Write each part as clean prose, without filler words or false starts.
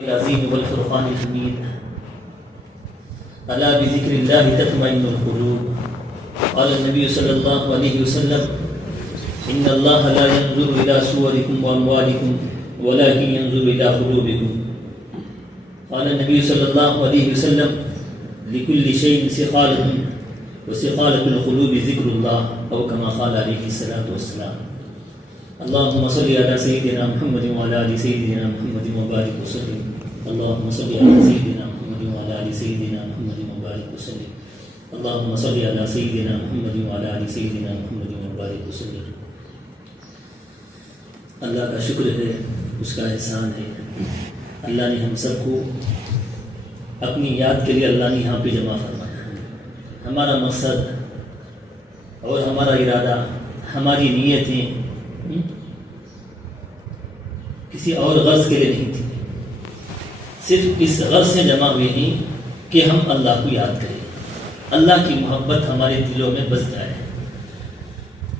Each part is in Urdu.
العظیم والفرقان الحمید الا بذکر اللہ تطمئن القلوب قال النبی صلی اللہ علیہ وسلم ان اللہ لا ينظر الى صورکم واموالکم ولكن ينظر الى قلوبکم قال النبی صلی اللہ علیہ وسلم لكل شيء سقالة وسقالة القلوب ذکر اللہ او کما قال علیہ الصلاۃ والسلام اللهم صل على سيدنا محمد وعلى ال سيدنا محمد وبارك وسلم اللهم صل على سيدنا محمد وعلى ال سيدنا محمد وبارك وسلم اللهم صل على سيدنا محمد وعلى ال سيدنا محمد وبارك وسلم. اللہ کا شکر ہے، اس کا احسان ہے. اللہ نے ہم سب کو اپنی یاد کے لیے اللہ نے یہاں پہ جمع فرمایا. ہمارا مقصد اور ہمارا ارادہ، ہماری نیتیں کسی اور غرض کے لیے نہیں تھی، صرف اس غرض سے جمع ہوئے ہیں کہ ہم اللہ کو یاد کریں، اللہ کی محبت ہمارے دلوں میں بس جائے.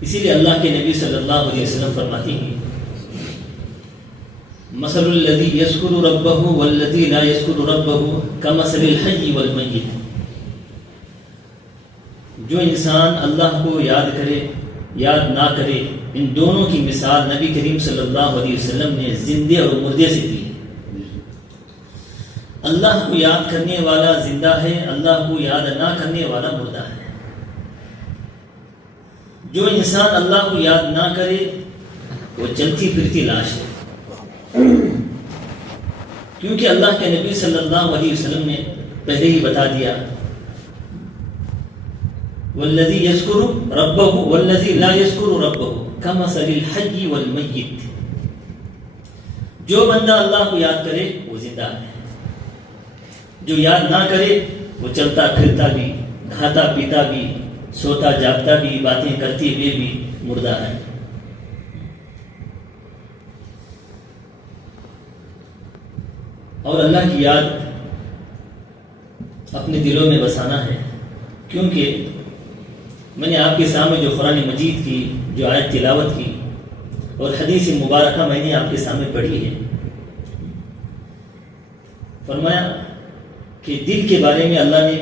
اسی لیے اللہ کے نبی صلی اللہ علیہ وسلم فرماتے ہیں مثل الذی یذکر ربہ والذی لا یذکر ربہ کمثل الحی والمیت. جو انسان اللہ کو یاد کرے، یاد نہ کرے، ان دونوں کی مثال نبی کریم صلی اللہ علیہ وسلم نے زندے اور مردے سے دی. اللہ کو یاد کرنے والا زندہ ہے، اللہ کو یاد نہ کرنے والا مردہ ہے. جو انسان اللہ کو یاد نہ کرے وہ چلتی پھرتی لاش ہے، کیونکہ اللہ کے نبی صلی اللہ علیہ وسلم نے پہلے ہی بتا دیا والذی یذکر ربہ والذی لا یذکر ربہ کمثل الحی والمیت. جو بندہ اللہ کو یاد کرے وہ زندہ ہے، جو یاد نہ کرے وہ چلتا پھرتا بھی، کھاتا پیتا بھی، سوتا جاگتا بھی، باتیں کرتے ہوئے بھی مردہ ہے. اور اللہ کی یاد اپنے دلوں میں بسانا ہے، کیونکہ میں نے آپ کے سامنے جو قرآن مجید کی جو آیت تلاوت کی اور حدیث مبارکہ میں نے آپ کے سامنے پڑھی ہے، فرمایا کہ دل کے بارے میں اللہ نے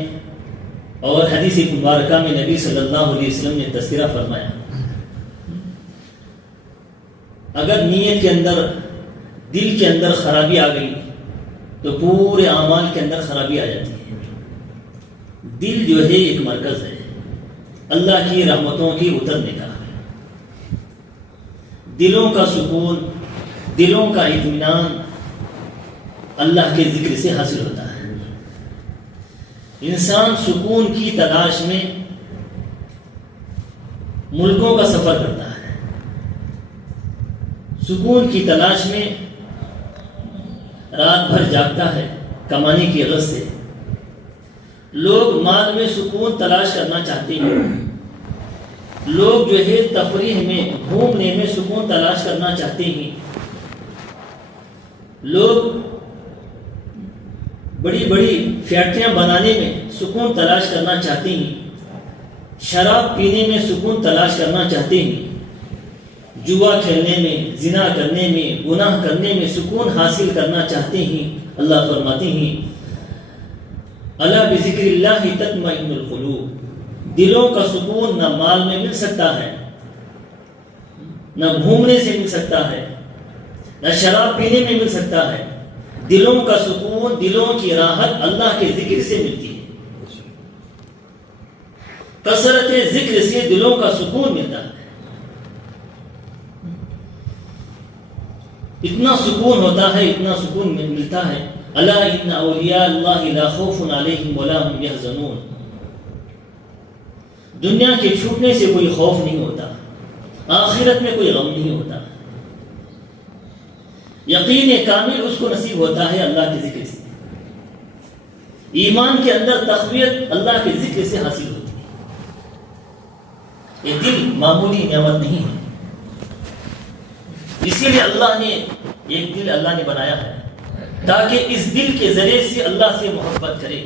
اور حدیث مبارکہ میں نبی صلی اللہ علیہ وسلم نے تذکرہ فرمایا. اگر نیت کے اندر، دل کے اندر خرابی آ گئی تو پورے اعمال کے اندر خرابی آ جاتی ہے. دل جو ہے ایک مرکز ہے اللہ کی رحمتوں کی اترنے کا. دلوں کا سکون، دلوں کا اطمینان اللہ کے ذکر سے حاصل ہوتا ہے. انسان سکون کی تلاش میں ملکوں کا سفر کرتا ہے، سکون کی تلاش میں رات بھر جاگتا ہے کمانے کی غرض سے. لوگ مال میں سکون تلاش کرنا چاہتے ہیں، لوگ جو ہے تفریح میں، گھومنے میں سکون تلاش کرنا چاہتے ہیں، لوگ بڑی بڑی فیکٹریاں بنانے میں سکون تلاش کرنا چاہتے ہیں، شراب پینے میں سکون تلاش کرنا چاہتے ہیں، جوا کھیلنے میں، زنا کرنے میں، گناہ کرنے میں سکون حاصل کرنا چاہتے ہیں. اللہ فرماتے ہیں الا بذکر اللہ تطمئن القلوب. دلوں کا سکون نہ مال میں مل سکتا ہے، نہ گھومنے سے مل سکتا ہے، نہ شراب پینے میں مل سکتا ہے. دلوں کا سکون، دلوں کی راحت اللہ کے ذکر سے ملتی ہے. کثرت ذکر سے دلوں کا سکون ملتا ہے. اتنا سکون ہوتا ہے، اتنا سکون ملتا ہے. الا ان اولیاء اللہ لا خوف علیہم ولا هم یحزنون. دنیا کے چھوٹنے سے کوئی خوف نہیں ہوتا، آخرت میں کوئی غم نہیں ہوتا. یقین کامل اس کو نصیب ہوتا ہے اللہ کے ذکر سے. ایمان کے اندر تقویت اللہ کے ذکر سے حاصل ہوتی ہے. یہ دل معمولی نعمت نہیں ہے، اسی لیے اللہ نے ایک دل اللہ نے بنایا ہے تاکہ اس دل کے ذریعے سے اللہ سے محبت کرے،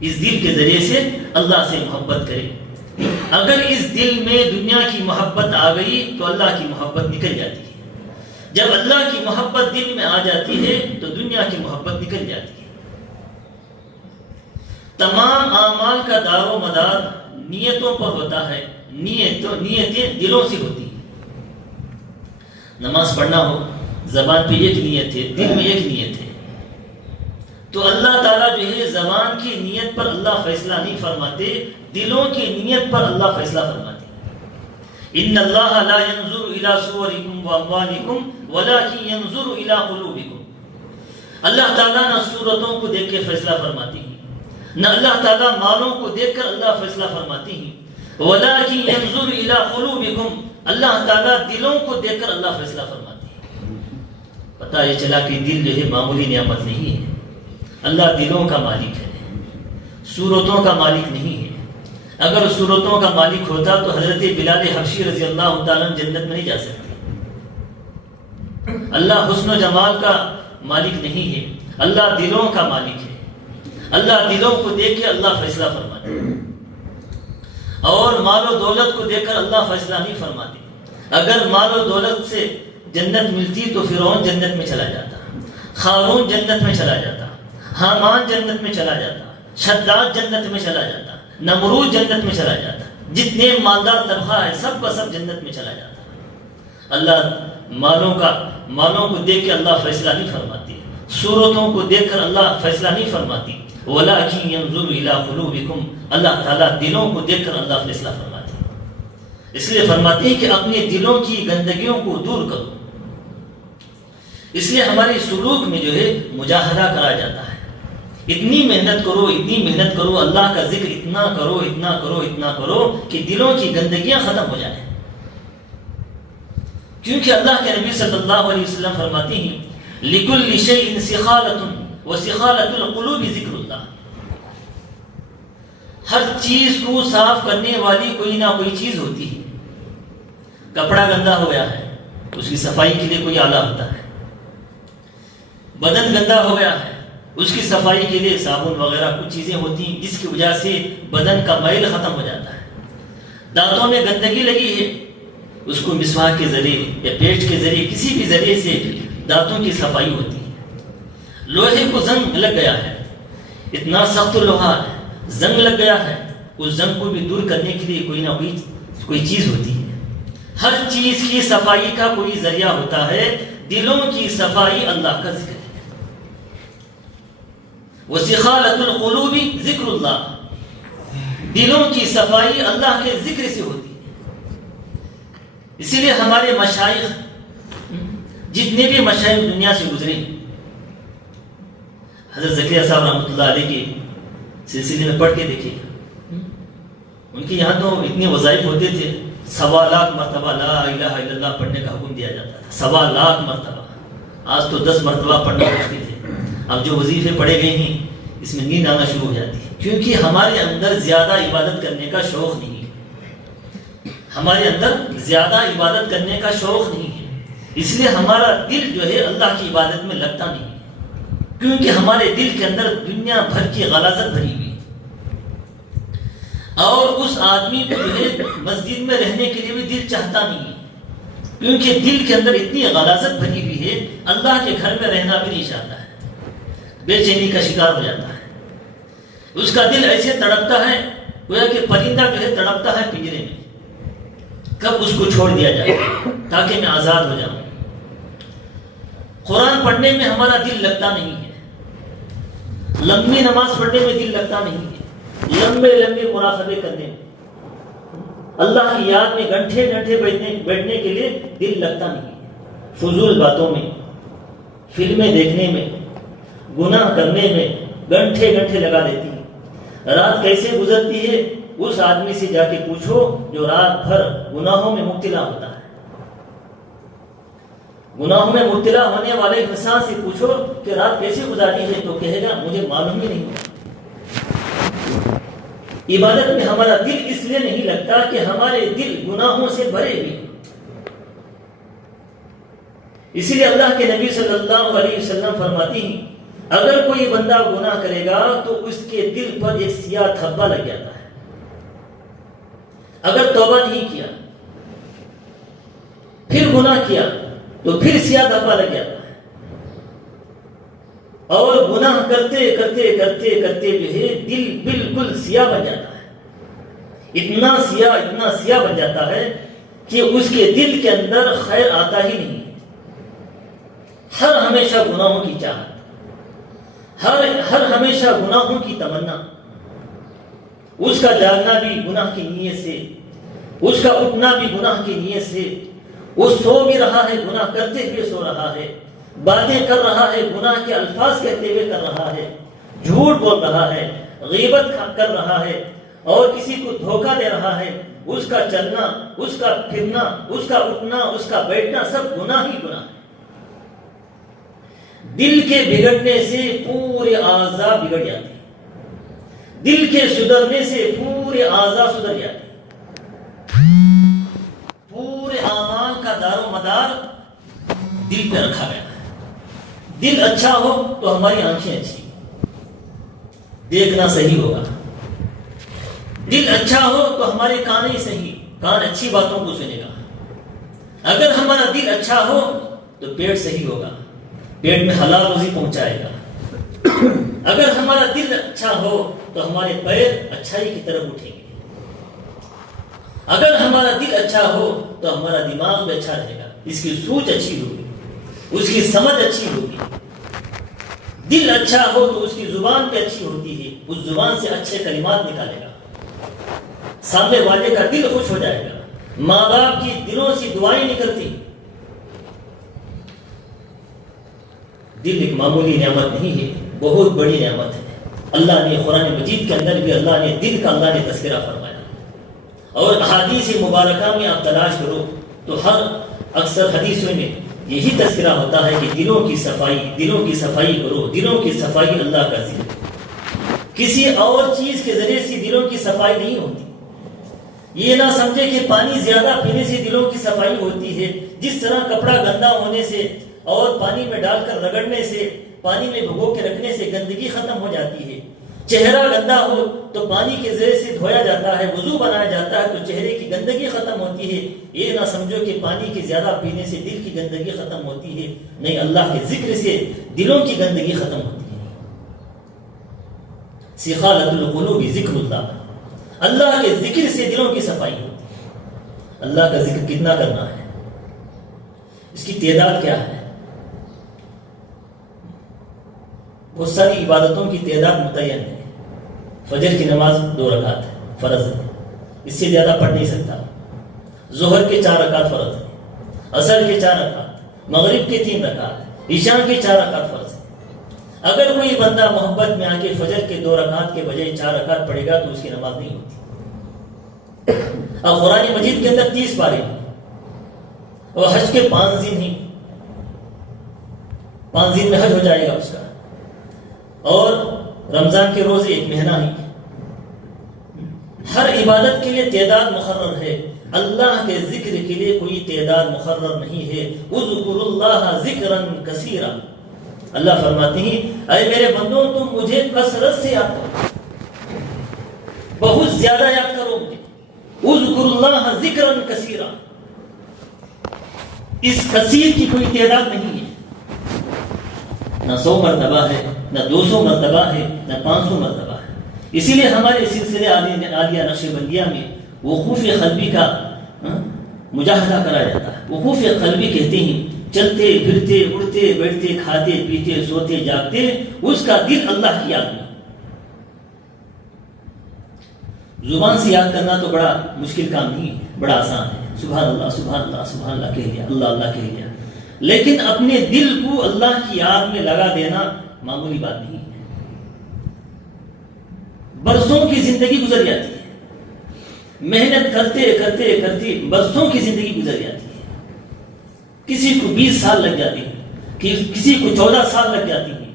اس دل کے ذریعے سے اللہ سے محبت کرے. اگر اس دل میں دنیا کی محبت آ گئی تو اللہ کی محبت نکل جاتی ہے. جب اللہ کی محبت دل میں آ جاتی ہے تو دنیا کی محبت نکل جاتی ہے۔ تمام اعمال کا دار و مدار نیتوں پر ہوتا ہے، نیتیں دلوں سے ہوتی ہیں۔ نماز پڑھنا ہو، زبان پہ ایک نیت ہے، دل میں ایک نیت ہے، تو اللہ تعالیٰ جو ہے زبان کی نیت پر اللہ فیصلہ نہیں فرماتے، دلوں کی نیت پر اللہ فیصلہ فرماتے۔ ان اللہ لا ينظر الى صورکم واموالکم ولکن ينظر الى قلوبکم۔ اللہ تعالیٰ نہ صورتوں کو دیکھ کے فیصلہ فرماتی ہیں، نہ اللہ تعالیٰ مالوں کو دیکھ کر اللہ فیصلہ فرماتی ہیں، ولکن ينظر الى قلوبکم، اللہ تعالیٰ دلوں کو دیکھ کر اللہ فیصلہ فرماتی ہے۔ پتہ یہ چلا کہ دل جو ہے معمولی نعمت نہیں ہے، اللہ دلوں کا مالک ہے، صورتوں کا مالک نہیں ہے۔ اگر صورتوں کا مالک ہوتا تو حضرت بلال حبشی رضی اللہ تعالیٰ جنت میں نہیں جا سکتے۔ اللہ حسن و جمال کا مالک نہیں ہے، اللہ دلوں کا مالک ہے۔ اللہ دلوں کو دیکھ کے اللہ فیصلہ فرماتے ہیں، اور مال و دولت کو دیکھ کر اللہ فیصلہ نہیں فرماتے۔ اگر مال و دولت سے جنت ملتی تو فرعون جنت میں چلا جاتا، قارون جنت میں چلا جاتا، حامان جنت میں چلا جاتا، شداد جنت میں چلا جاتا، نمرود جنت میں چلا جاتا، جتنے مالدار طبقہ ہے سب کا سب جنت میں چلا جاتا۔ اللہ مالوں کو دیکھ کے اللہ فیصلہ نہیں فرماتی، صورتوں کو دیکھ کر اللہ فیصلہ نہیں فرماتی۔ وَلَٰكِن يَنظُرُ إِلَىٰ قُلُوبِكُمْ، اللہ تعالیٰ دلوں کو دیکھ کر اللہ فیصلہ فرماتے ہیں۔ اس لیے فرماتے ہیں کہ اپنے دلوں کی گندگیوں کو دور کرو۔ اس لیے ہماری سلوک میں جو ہے مجاہدہ کرا جاتا ہے، اتنی محنت کرو، اللہ کا ذکر اتنا کرو کہ دلوں کی گندگیاں ختم ہو جائیں۔ کیونکہ اللہ کے نبی صلی اللہ علیہ وسلم فرماتے ہیں لِكُلِّ شَيْءٍ سِخَالَةٌ وَسِخَالَةُ الْقُلُوبِ ذِكْرُ اللَّهِ۔ ہر چیز کو صاف کرنے والی کوئی نہ کوئی چیز ہوتی ہے۔ کپڑا گندا ہو گیا ہے، اس کی صفائی کے لیے کوئی آلہ ہوتا ہے۔ بدن گندا ہو گیا ہے، اس کی صفائی کے لیے صابن وغیرہ کچھ چیزیں ہوتی ہیں جس کی وجہ سے بدن کا میل ختم ہو جاتا ہے۔ دانتوں میں گندگی لگی ہے، اس کو مسواک کے ذریعے یا پیسٹ کے ذریعے کسی بھی ذریعے سے دانتوں کی صفائی ہوتی ہے۔ لوہے کو زنگ لگ گیا ہے، اتنا سخت لوہا ہے، زنگ لگ گیا ہے، اس زنگ کو بھی دور کرنے کے لیے کوئی نہ کوئی چیز ہوتی ہے۔ ہر چیز کی صفائی کا کوئی ذریعہ ہوتا ہے، دلوں کی صفائی اللہ کا ذکر ہے۔ وَسِخَالَةُ الْقُلُوبِ ذِكْرُ اللَّهِ، دلوں کی صفائی اللہ کے ذکر سے ہوتی ہے۔ اسی لیے ہمارے مشائخ، جتنے بھی مشائخ دنیا سے گزرے، حضرت زکریا صاحب رحمۃ اللہ علیہ کے سلسلے میں پڑھ کے دیکھیں، ان کے یہاں تو اتنے وظائف ہوتے تھے، 1.25 لاکھ مرتبہ لا الہ الا اللہ پڑھنے کا حکم دیا جاتا تھا، 1.25 لاکھ مرتبہ۔ آج تو 10 مرتبہ پڑھنا مشکل ہے۔ اب جو وظیفے پڑھے گئے ہیں اس میں نیند آنا شروع ہو جاتی ہے، کیونکہ ہمارے اندر زیادہ عبادت کرنے کا شوق نہیں ہے، ہمارے اندر زیادہ عبادت کرنے کا شوق نہیں ہے، اس لیے ہمارا دل جو ہے اللہ کی عبادت میں لگتا نہیں ہے، کیونکہ ہمارے دل کے اندر دنیا بھر کی غلاظت بھری ہوئی ہے۔ اور اس آدمی کو جو ہے مسجد میں رہنے کے لیے بھی دل چاہتا نہیں ہے، کیونکہ دل کے اندر اتنی غلاظت بھری ہوئی ہے، اللہ کے گھر میں رہنا بھی نہیں چاہتا ہے، بے چینی کا شکار ہو جاتا ہے۔ اس کا دل ایسے تڑپتا ہے گویا کہ پرندہ جو ہے تڑپتا ہے پنجرے میں، کب اس کو چھوڑ دیا جائے تاکہ میں آزاد ہو جاؤں۔ قرآن پڑھنے میں ہمارا دل لگتا نہیں ہے، لمبی نماز پڑھنے میں دل لگتا نہیں ہے، لمبے مراقبے کرنے میں، اللہ کی یاد میں گھنٹے بیٹھنے کے لیے دل لگتا نہیں ہے۔ فضول باتوں میں، فلمیں دیکھنے میں، گناہ کرنے میں گھنٹے لگا دیتی ہے۔ رات کیسے گزرتی ہے اس آدمی سے جا کے پوچھو جو رات بھر گناہوں میں مبتلا ہوتا ہے۔ گناہوں میں مبتلا ہونے والے انسان سے پوچھو کہ رات کیسے گزاری ہے تو کہے گا مجھے معلوم ہی نہیں۔ عبادت میں ہمارا دل اس لیے نہیں لگتا کہ ہمارے دل گناہوں سے بھرے ہوئے۔ اسی لیے اللہ کے نبی صلی اللہ علیہ وسلم فرماتی ہیں اگر کوئی بندہ گناہ کرے گا تو اس کے دل پر ایک سیاہ دھبا لگ جاتا ہے۔ اگر توبہ نہیں کیا، پھر گناہ کیا، تو پھر سیاہ دھبا لگ جاتا ہے، اور گناہ کرتے کرتے کرتے کرتے جو ہے دل بالکل سیاہ بن جاتا ہے، اتنا سیاہ بن جاتا ہے کہ اس کے دل کے اندر خیر آتا ہی نہیں، ہر ہمیشہ گناہوں کی چاہت، ہر ہمیشہ گناہوں کی تمنا، اس کا جاگنا بھی گناہ کی نیت سے، اس کا اٹھنا بھی گناہ کی نیت سے، وہ سو بھی رہا ہے گناہ کرتے ہوئے سو رہا ہے، باتیں کر رہا ہے گناہ کے الفاظ کہتے ہوئے کر رہا ہے، جھوٹ بول رہا ہے، غیبت کر رہا ہے، اور کسی کو دھوکہ دے رہا ہے، اس کا چلنا، اس کا پھرنا، اس کا اٹھنا، اس کا بیٹھنا سب گناہ ہی گناہ ہے۔ دل کے بگڑنے سے پورے اعضاء بگڑ جاتے ہیں، دل کے سدھرنے سے پورے اعضاء سدھر جاتے ہیں، پورے اعمال کا دار و مدار دل پہ رکھا گیا ہے۔ دل اچھا ہو تو ہماری آنکھیں اچھی، دیکھنا صحیح ہوگا، دل اچھا ہو تو ہمارے کان ہی صحیح، کان اچھی باتوں کو سنے گا۔ اگر ہمارا دل اچھا ہو تو پیٹ صحیح ہوگا، پیٹ میں حلال روزی پہنچائے گا۔ اگر ہمارا دل اچھا ہو تو ہمارے پیر اچھائی کی طرف اٹھیں گے، اگر ہمارا دل اچھا ہو تو ہمارا دماغ بھی اچھا رہے گا، اس کی سوچ اچھی ہوگی، اس کی سمجھ اچھی ہوگی۔ دل اچھا ہو تو اس کی زبان بھی اچھی ہوتی ہے، اس زبان سے اچھے کلمات نکالے گا، سامنے والے کا دل خوش ہو جائے گا۔ ماں باپ کی دلوں سے دعائیں نکلتی۔ دل ایک معمولی نعمت نہیں ہے، بہت بڑی نعمت ہے۔ اللہ نے قرآن مجید کے اندر بھی اللہ نے تذکرہ فرمایا، اور احادیث مبارکہ میں آپ تلاش کرو تو اکثر حدیثوں میں یہی تذکرہ ہوتا ہے کہ دلوں کی صفائی کرو، دلوں کی صفائی اللہ کا ذکر۔ کسی اور چیز کے ذریعے سے دلوں کی صفائی نہیں ہوتی۔ یہ نہ سمجھے کہ پانی زیادہ پینے سے دلوں کی صفائی ہوتی ہے، جس طرح کپڑا گندا ہونے سے اور پانی میں ڈال کر رگڑنے سے، پانی میں بھگو کے رکھنے سے گندگی ختم ہو جاتی ہے۔ چہرہ گندا ہو تو پانی کے ذریعے سے دھویا جاتا ہے، وضو بنایا جاتا ہے تو چہرے کی گندگی ختم ہوتی ہے۔ یہ نہ سمجھو کہ پانی کے زیادہ پینے سے دل کی گندگی ختم ہوتی ہے، نہیں، اللہ کے ذکر سے دلوں کی گندگی ختم ہوتی ہے۔ سخالۃ القلوب ذکر اللہ، اللہ کے ذکر سے دلوں کی صفائی ہوتی ہے۔ اللہ کا ذکر کتنا کرنا ہے، اس کی تعداد کیا ہے؟ بہت ساری عبادتوں کی تعداد متعین ہے۔ فجر کی نماز 2 رکعت ہے، فرض ہے، اس سے زیادہ پڑھ نہیں سکتا۔ ظہر کے 4 رکعت فرض ہے، عصر کے 4 رکعت، مغرب کے 3 رکعت، عشاء کے 4 رکعت فرض ہے۔ اگر کوئی بندہ محبت میں آ کے فجر کے 2 رکعت کے بجائے 4 رکعت پڑھے گا تو اس کی نماز نہیں ہوتی۔ اب قرآن مجید کے اندر 30 پارے ہیں، اور حج کے 5 دن ہی، 5 دن میں حج ہو جائے گا اس کا، اور رمضان کے روزے 1 مہینہ ہی۔ ہر عبادت کے لیے تعداد مقرر ہے، اللہ کے ذکر کے لیے کوئی تعداد مقرر نہیں ہے۔ اذکروا اللہ ذکرا کثیرا، اللہ فرماتے ہیں اے میرے بندوں تم مجھے کثرت سے یاد کرو، بہت زیادہ یاد کرو مجھے۔ اذکروا اللہ ذکرا کثیرا، اس کثیر کی کوئی تعداد نہیں ہے، نہ 100 مرتبہ ہے، نہ 200 مرتبہ ہے، نہ 500 مرتبہ ہے۔ اسی لیے ہمارے سلسلے عالیہ نقش بندیہ میں وقوف قلبی کا مجاہدہ کرایا جاتا ہے۔ وقوف قلبی کہتے ہیں چلتے پھرتے اڑتے بیٹھتے کھاتے پیتے سوتے جاگتے اس کا دل اللہ کی یاد میں۔ زبان سے یاد کرنا تو بڑا مشکل کام نہیں ہے، بڑا آسان ہے، سبحان اللہ سبحان اللہ سبحان اللہ کہہ لیا، اللہ اللہ کہہ لیا، لیکن اپنے دل کو اللہ کی یاد میں لگا دینا معمولی بات نہیں ہے۔ برسوں کی زندگی گزر جاتی ہے، محنت کرتے کرتے کرتے برسوں کی زندگی گزر جاتی ہے۔ کسی کو 20 سال لگ جاتے ہیں، کسی کو 14 سال لگ جاتی ہیں،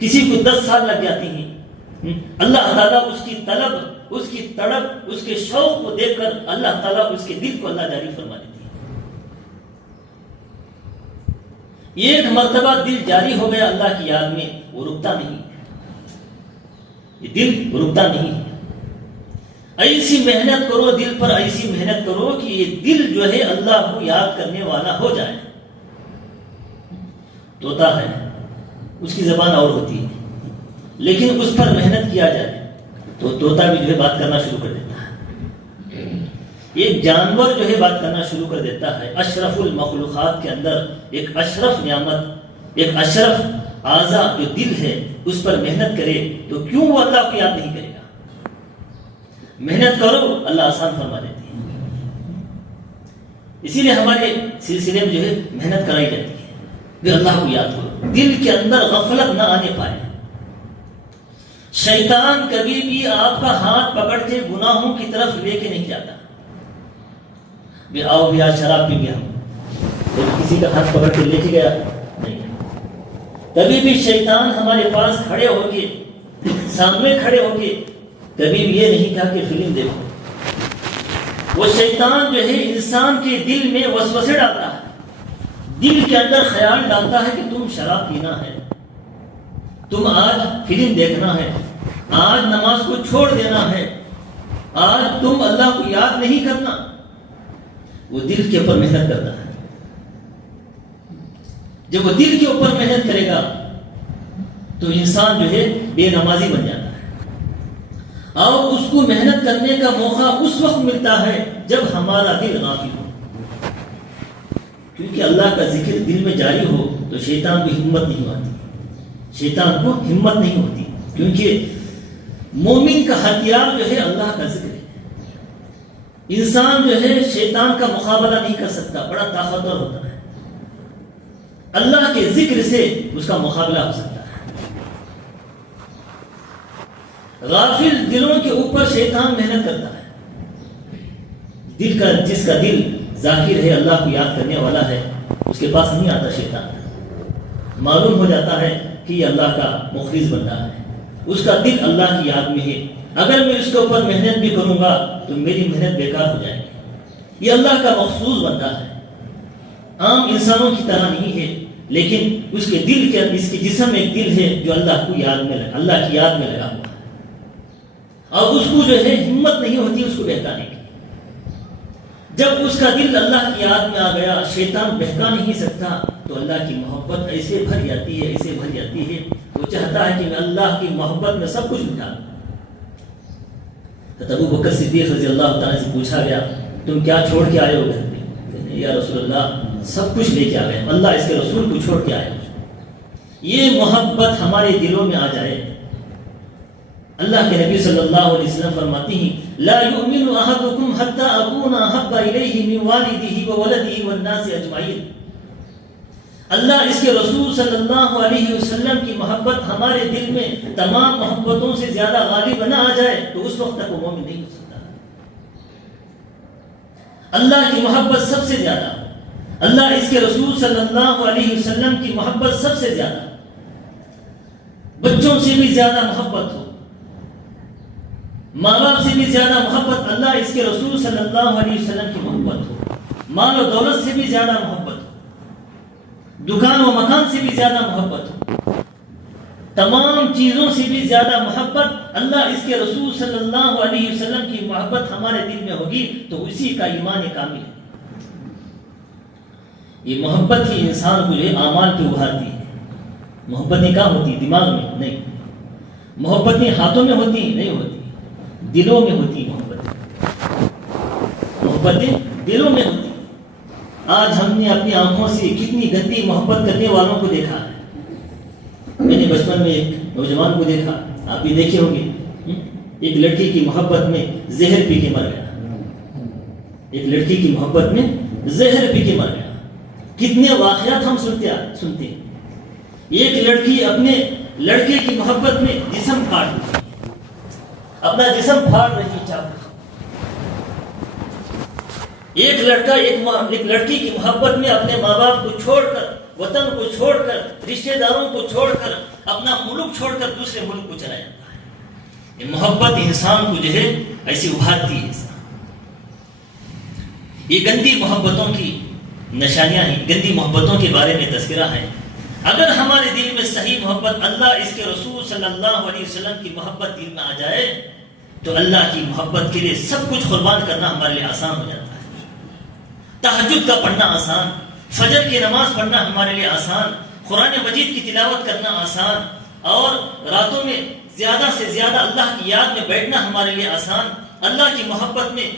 کسی کو 10 سال لگ جاتی ہیں۔ اللہ تعالیٰ اس کی طلب، اس کی تڑپ، اس کے شوق کو دیکھ کر اللہ تعالیٰ اس کے دل کو اللہ جاری فرما دیتی ہے۔ ایک مرتبہ دل جاری ہو گیا اللہ کی یاد میں، وہ رکتا نہیں، یہ دل رکتا نہیں۔ ایسی محنت کرو دل پر، ایسی محنت کرو کہ یہ دل جو ہے اللہ کو یاد کرنے والا ہو جائے۔ طوطا ہے، اس کی زبان اور ہوتی ہے، لیکن اس پر محنت کیا جائے تو طوطا بھی جو ہے بات کرنا شروع کر دیتا ہے۔ ایک جانور جو ہے بات کرنا شروع کر دیتا ہے۔ اشرف المخلوقات کے اندر ایک اشرف نعمت، ایک اشرف اعضا جو دل ہے، اس پر محنت کرے تو کیوں وہ اللہ کو یاد نہیں کرے گا؟ محنت کرو، اللہ آسان فرما دیتی ہے۔ اسی لیے ہمارے سلسلے میں جو ہے محنت کرائی جاتی ہے کہ اللہ کو یاد کرو، دل کے اندر غفلت نہ آنے پائے۔ شیطان کبھی بھی آپ کا ہاتھ پکڑ کے گناہوں کی طرف لے کے نہیں جاتا۔ آؤ بھی آج شراب پی گیا، تو کسی کا ہاتھ پکڑ کے لے کے گیا نہیں۔ کبھی بھی شیطان ہمارے پاس کھڑے ہو کے، سامنے کھڑے ہو کے کبھی بھی یہ نہیں کہا کہ فلم دیکھو۔ وہ شیطان جو ہے انسان کے دل میں وسوسے ڈالتا ہے، دل کے اندر خیال ڈالتا ہے کہ تم شراب پینا ہے، تم آج فلم دیکھنا ہے، آج نماز کو چھوڑ دینا ہے، آج تم اللہ کو یاد نہیں کرنا۔ وہ دل کے اوپر محنت کرتا ہے۔ جب وہ دل کے اوپر محنت کرے گا تو انسان جو ہے بے نمازی بن جاتا ہے، اور اس کو محنت کرنے کا موقع اس وقت ملتا ہے جب ہمارا دل غافل ہو، کیونکہ اللہ کا ذکر دل میں جاری ہو تو شیطان کو ہمت نہیں آتی، شیطان کو ہمت نہیں ہوتی، کیونکہ مومن کا ہتھیار جو ہے اللہ کا ذکر ہے۔ انسان جو ہے شیطان کا مقابلہ نہیں کر سکتا، بڑا طاقتور ہوتا ہے، اللہ کے ذکر سے اس کا مقابلہ ہو سکتا ہے۔ غافل دلوں کے اوپر شیطان محنت کرتا ہے۔ دل کا جس کا دل ذاکر ہے، اللہ کو یاد کرنے والا ہے، اس کے پاس نہیں آتا شیطان۔ معلوم ہو جاتا ہے کہ یہ اللہ کا مخلص بندہ ہے، اس کا دل اللہ کی یاد میں ہے، اگر میں اس کے اوپر محنت بھی کروں گا تو میری محنت بیکار ہو جائے گی۔ یہ اللہ کا مخصوص بندہ ہے، عام انسانوں کی طرح نہیں ہے، لیکن اس کے دل کے، اس کے جسم میں ایک دل ہے جو اللہ کو یاد میں لگا، اللہ کی یاد میں لگا ہوا ہے، اور اس کو جو ہے ہمت نہیں ہوتی اس کو بہکانے کی۔ جب اس کا دل اللہ کی یاد میں آ گیا، شیطان بہکا نہیں سکتا، تو اللہ کی محبت ایسے بھر جاتی ہے، ایسے بھر جاتی ہے، وہ چاہتا ہے کہ میں اللہ کی محبت میں سب کچھ مٹا دوں۔ ابو بکر صدیق رضی اللہ تعالیٰ سے پوچھا گیا، تم کیا چھوڑ کے آئے ہو گھر پہ؟ یا رسول اللہ سب کچھ لے کے آ گئے، اللہ اس کے رسول کو چھوڑ کے آئے۔ یہ محبت ہمارے دلوں میں آ جائے۔ اللہ کے نبی صلی اللہ علیہ وسلم فرماتے ہیں، لا یؤمن احدکم حتی اکون احب الیہ من والدہ وولدہ والناس اجمعین۔ اللہ اس کے رسول صلی اللہ علیہ وسلم کی محبت ہمارے دل میں تمام محبتوں سے زیادہ غالب نہ آ جائے تو اس وقت تک وہ مومن نہیں ہو سکتا۔ اللہ کی محبت سب سے زیادہ، اللہ اس کے رسول صلی اللہ علیہ وسلم کی محبت سب سے زیادہ، بچوں سے بھی زیادہ محبت ہو، ماں باپ سے بھی زیادہ محبت، اللہ اس کے رسول صلی اللہ علیہ وسلم کی محبت ہو، مال و دولت سے بھی زیادہ محبت ہو، دکان و مکان سے بھی زیادہ محبت ہو، تمام چیزوں سے بھی زیادہ محبت اللہ اس کے رسول صلی اللہ علیہ وسلم کی محبت ہمارے دل میں ہوگی تو اسی کا ایمان کامل ہے۔ یہ محبت ہی انسان کو جو ہے اعمال پہ ابھارتی ہے۔ محبتیں کہاں ہوتی؟ دماغ میں نہیں، محبتیں ہاتھوں میں ہوتی نہیں ہوتی، دلوں میں ہوتی محبتیں دلوں میں ہوتی۔ آج ہم نے اپنی آنکھوں سے کتنی گندی محبت کرنے والوں کو دیکھا ہے۔ میں نے بچپن میں ایک نوجوان کو دیکھا، آپ بھی دیکھے ہوں گے، ایک لڑکی کی محبت میں زہر پی کے مر گیا، ایک لڑکی کی محبت میں زہر پی کے مر گیا۔ کتنے واقعات ہم سنتے ہیں۔ ایک لڑکی اپنے لڑکے کی محبت میں جسم پھاڑ رہی، اپنا جسم پھاڑ رہی چاہتا۔ ایک لڑکا ایک لڑکی کی محبت میں اپنے ماں باپ کو چھوڑ کر، وطن کو چھوڑ کر، رشتہ داروں کو چھوڑ کر، اپنا ملک چھوڑ کر دوسرے ملک کو چلا جاتا ہے۔ یہ محبت انسان کو جو ہے ایسی ابھارتی ہے۔ یہ گندی محبتوں کی نشانیاں ہیں، گندی محبتوں کے بارے میں تذکرہ ہے۔ اگر ہمارے دل میں صحیح محبت، اللہ اس کے رسول صلی اللہ علیہ وسلم کی محبت دل میں آ جائے تو اللہ کی محبت کے لیے سب کچھ قربان کرنا ہمارے لیے آسان ہو جاتا ہے۔ تہجد کا پڑھنا آسان، فجر کی نماز پڑھنا ہمارے لیے آسان، قرآن مجید کی تلاوت کرنا آسان، اور راتوں میں زیادہ سے زیادہ اللہ کی یاد میں بیٹھنا ہمارے لیے آسان، اللہ کی محبت میں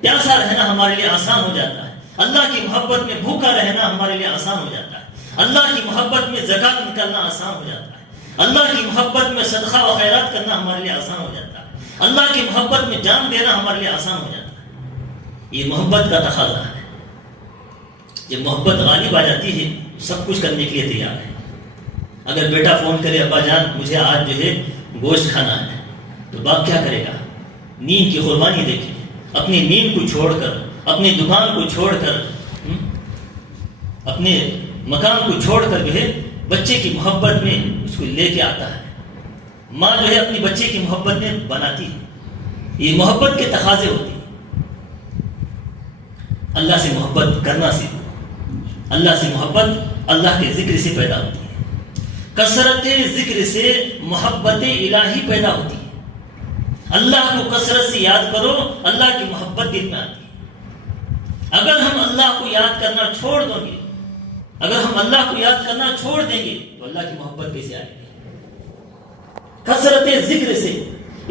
پیاسا رہنا ہمارے لیے آسان ہو جاتا ہے، اللہ کی محبت میں بھوکا رہنا ہمارے لیے آسان ہو جاتا ہے، اللہ کی محبت میں زکوٰۃ نکلنا آسان ہو جاتا ہے، اللہ کی محبت میں صدقہ و خیرات کرنا ہمارے لیے آسان ہو جاتا ہے، اللہ کی محبت میں جان دینا ہمارے لیے آسان ہو جاتا ہے۔ یہ محبت کا تقاضا ہے۔ جب محبت غالب آ جاتی ہے سب کچھ کرنے کے لیے تیار ہے۔ اگر بیٹا فون کرے ابا جان مجھے آج جو ہے گوشت کھانا ہے، تو باپ کیا کرے گا؟ نیند کی قربانی دیکھیں، اپنی نیند کو چھوڑ کر، اپنی دکان کو چھوڑ کر، اپنے مکان کو چھوڑ کر جو ہے بچے کی محبت میں اس کو لے کے آتا ہے۔ ماں جو ہے اپنی بچے کی محبت میں بناتی ہے۔ یہ محبت کے تقاضے ہوتے ہیں۔ اللہ سے محبت کرنا سیکھو۔ اللہ سے محبت اللہ کے ذکر سے پیدا ہوتی ہے۔ کثرت ذکر سے محبت الہی پیدا ہوتی ہے۔ اللہ کو کثرت سے یاد کرو، اللہ کی محبت دل میں آتی ہے۔ اگر ہم اللہ کو یاد کرنا چھوڑ دیں گے، اگر ہم اللہ کو یاد کرنا چھوڑ دیں گے تو اللہ کی محبت کیسے آئے گی؟ کثرت ذکر سے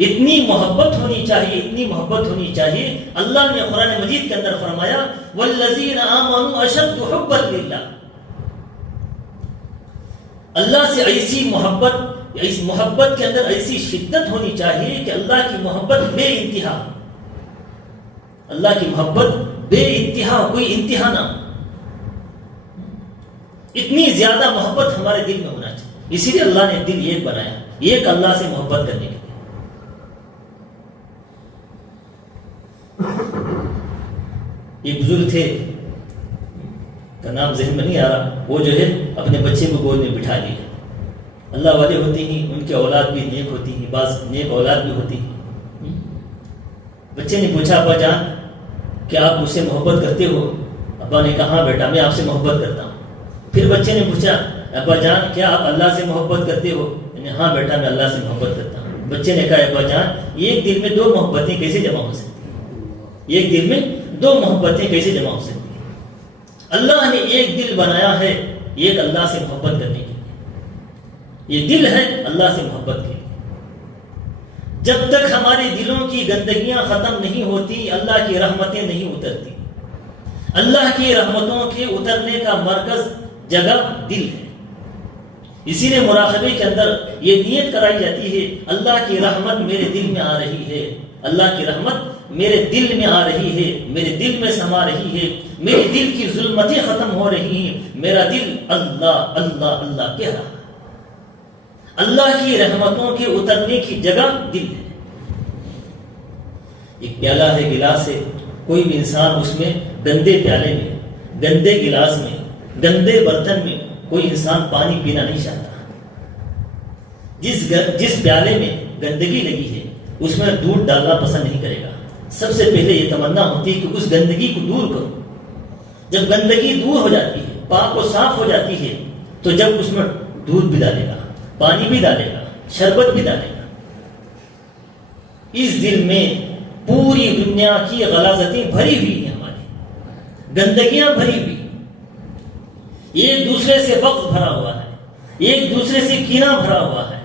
اتنی محبت ہونی چاہیے، اتنی محبت ہونی چاہیے۔ اللہ نے قرآن مجید کے اندر فرمایا والذین آمنوا اشد حبا للہ۔ اللہ سے ایسی محبت، اس محبت کے اندر ایسی شدت ہونی چاہیے کہ اللہ کی محبت بے انتہا، اللہ کی محبت بے انتہا، کوئی انتہا نہ، اتنی زیادہ محبت ہمارے دل میں ہونا چاہیے۔ اسی لیے اللہ نے دل ایک بنایا، ایک اللہ سے محبت کرنے کے لیے۔ ایک بزرگ تھے، کا نام ذہن میں نہیں آ رہا، وہ جو ہے اپنے بچے کو گود میں بٹھا لیا۔ اللہ والے ہوتے ہیں، ان کی اولاد بھی نیک ہوتی ہے، بعض نیک اولاد بھی ہوتی ہے۔ بچے نے پوچھا ابا جان کیا آپ مجھ سے محبت کرتے ہو؟ ابا نے کہا ہاں بیٹا میں آپ سے محبت کرتا ہوں۔ پھر بچے نے پوچھا ابا جان کیا آپ اللہ سے محبت کرتے ہو؟ ہاں بیٹا میں اللہ سے محبت کرتا ہوں۔ بچے نے کہا ابا جان ایک دل میں دو محبتیں کیسے جمع ہو سکتی ہیں؟ ایک دل میں دو محبتیں کیسے جمع ہو سکتی ہیں؟ اللہ نے ایک دل بنایا ہے ایک اللہ سے محبت کرنے کے لیے۔ یہ دل ہے اللہ سے محبت کے لیے۔ جب تک ہمارے دلوں کی گندگیاں ختم نہیں ہوتی اللہ کی رحمتیں نہیں اترتی۔ اللہ کی رحمتوں کے اترنے کا مرکز جگہ دل ہے۔ اسی لیے مراقبے کے اندر یہ نیت کرائی جاتی ہے اللہ کی رحمت میرے دل میں آ رہی ہے، اللہ کی رحمت میرے دل میں آ رہی ہے، میرے دل میں سما رہی ہے، میرے دل کی ظلمتیں ختم ہو رہی ہیں، میرا دل اللہ اللہ اللہ کہہ رہا ہے۔ اللہ کی رحمتوں کے اترنے کی جگہ دل ہے۔ ایک پیالہ ہے، گلاس ہے، کوئی بھی انسان اس میں گندے پیالے میں، گندے گلاس میں، گندے برتن میں کوئی انسان پانی پینا نہیں چاہتا۔ جس پیالے میں گندگی لگی ہے اس میں دودھ ڈالنا پسند نہیں کرے گا۔ سب سے پہلے یہ تمنا ہوتی ہے کہ اس گندگی کو دور کرو۔ جب گندگی دور ہو جاتی ہے، پاک و صاف ہو جاتی ہے، تو جب اس میں دودھ بھی ڈالے گا، پانی بھی ڈالے گا، شربت بھی ڈالے گا۔ اس دل میں پوری دنیا کی غلاظتیں بھری ہوئی ہیں، ہماری گندگیاں بھری ہوئی، ایک دوسرے سے بغض بھرا ہوا ہے، ایک دوسرے سے کینہ بھرا ہوا ہے،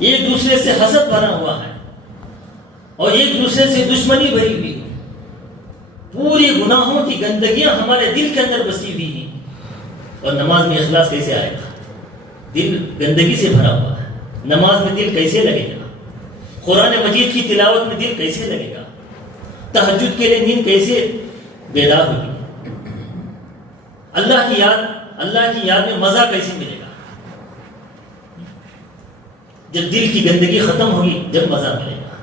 ایک دوسرے سے حسد بھرا ہوا ہے، اور ایک دوسرے سے دشمنی بھری ہوئی ہے۔ پوری گناہوں کی گندگیاں ہمارے دل کے اندر بسی ہوئی ہیں، اور نماز میں اخلاص کیسے آئے گا؟ دل گندگی سے بھرا ہوا ہے، نماز میں دل کیسے لگے گا؟ قرآن مجید کی تلاوت میں دل کیسے لگے گا؟ تہجد کے لیے نیند کیسے بیدار ہوگی؟ اللہ کی یاد میں مزہ کیسے ملے گا؟ جب دل کی گندگی ختم ہوگی جب مزہ ملے گا۔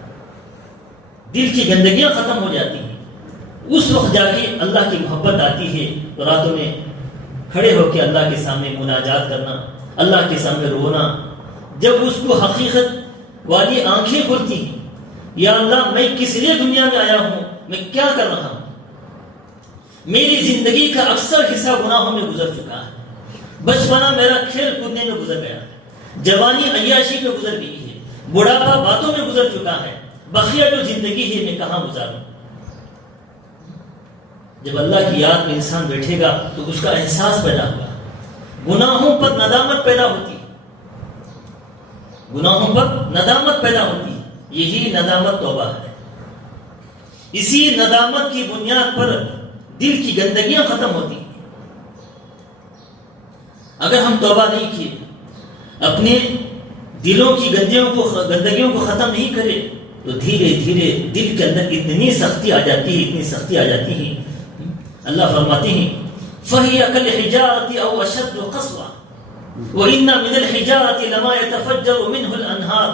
دل کی گندگیاں ختم ہو جاتی ہیں، اس وقت جا کے اللہ کی محبت آتی ہے، تو راتوں میں کھڑے ہو کے اللہ کے سامنے مناجات کرنا، اللہ کے سامنے رونا۔ جب اس کو حقیقت والی آنکھیں کھلتی ہیں، یا اللہ میں کس لیے دنیا میں آیا ہوں، میں کیا کر رہا ہوں؟ میری زندگی کا اکثر حصہ گناہوں میں گزر چکا ہے، بچپنا میرا کھیل کودنے میں گزر گیا ہے، جوانی عیاشی میں گزر گئی ہے، بڑھاپا باتوں میں گزر چکا ہے، بقیہ جو زندگی ہے میں کہاں گزاروں؟ جب اللہ کی یاد میں انسان بیٹھے گا تو اس کا احساس پیدا ہوگا، گناہوں پر ندامت پیدا ہوتی ہے، گناہوں پر ندامت پیدا ہوتی ہے، یہی ندامت توبہ ہے۔ اسی ندامت کی بنیاد پر دل کی گندگیاں ختم ہوتی ہیں۔ اگر ہم توبہ نہیں کیے، اپنے دلوں کی گندگیوں کو ختم نہیں کرے تو دھیرے دھیرے دل کے اندر اتنی سختی آ جاتی ہے۔ اللہ فرماتے ہیں فَهِيَ كَالْحِجَارَةِ أَوْ أَشَدُّ قَسْوَةً وَإِنَّ مِنَ الْحِجَارَةِ لَمَا يَتَفَجَّرُ مِنْهُ الْأَنْهَارُ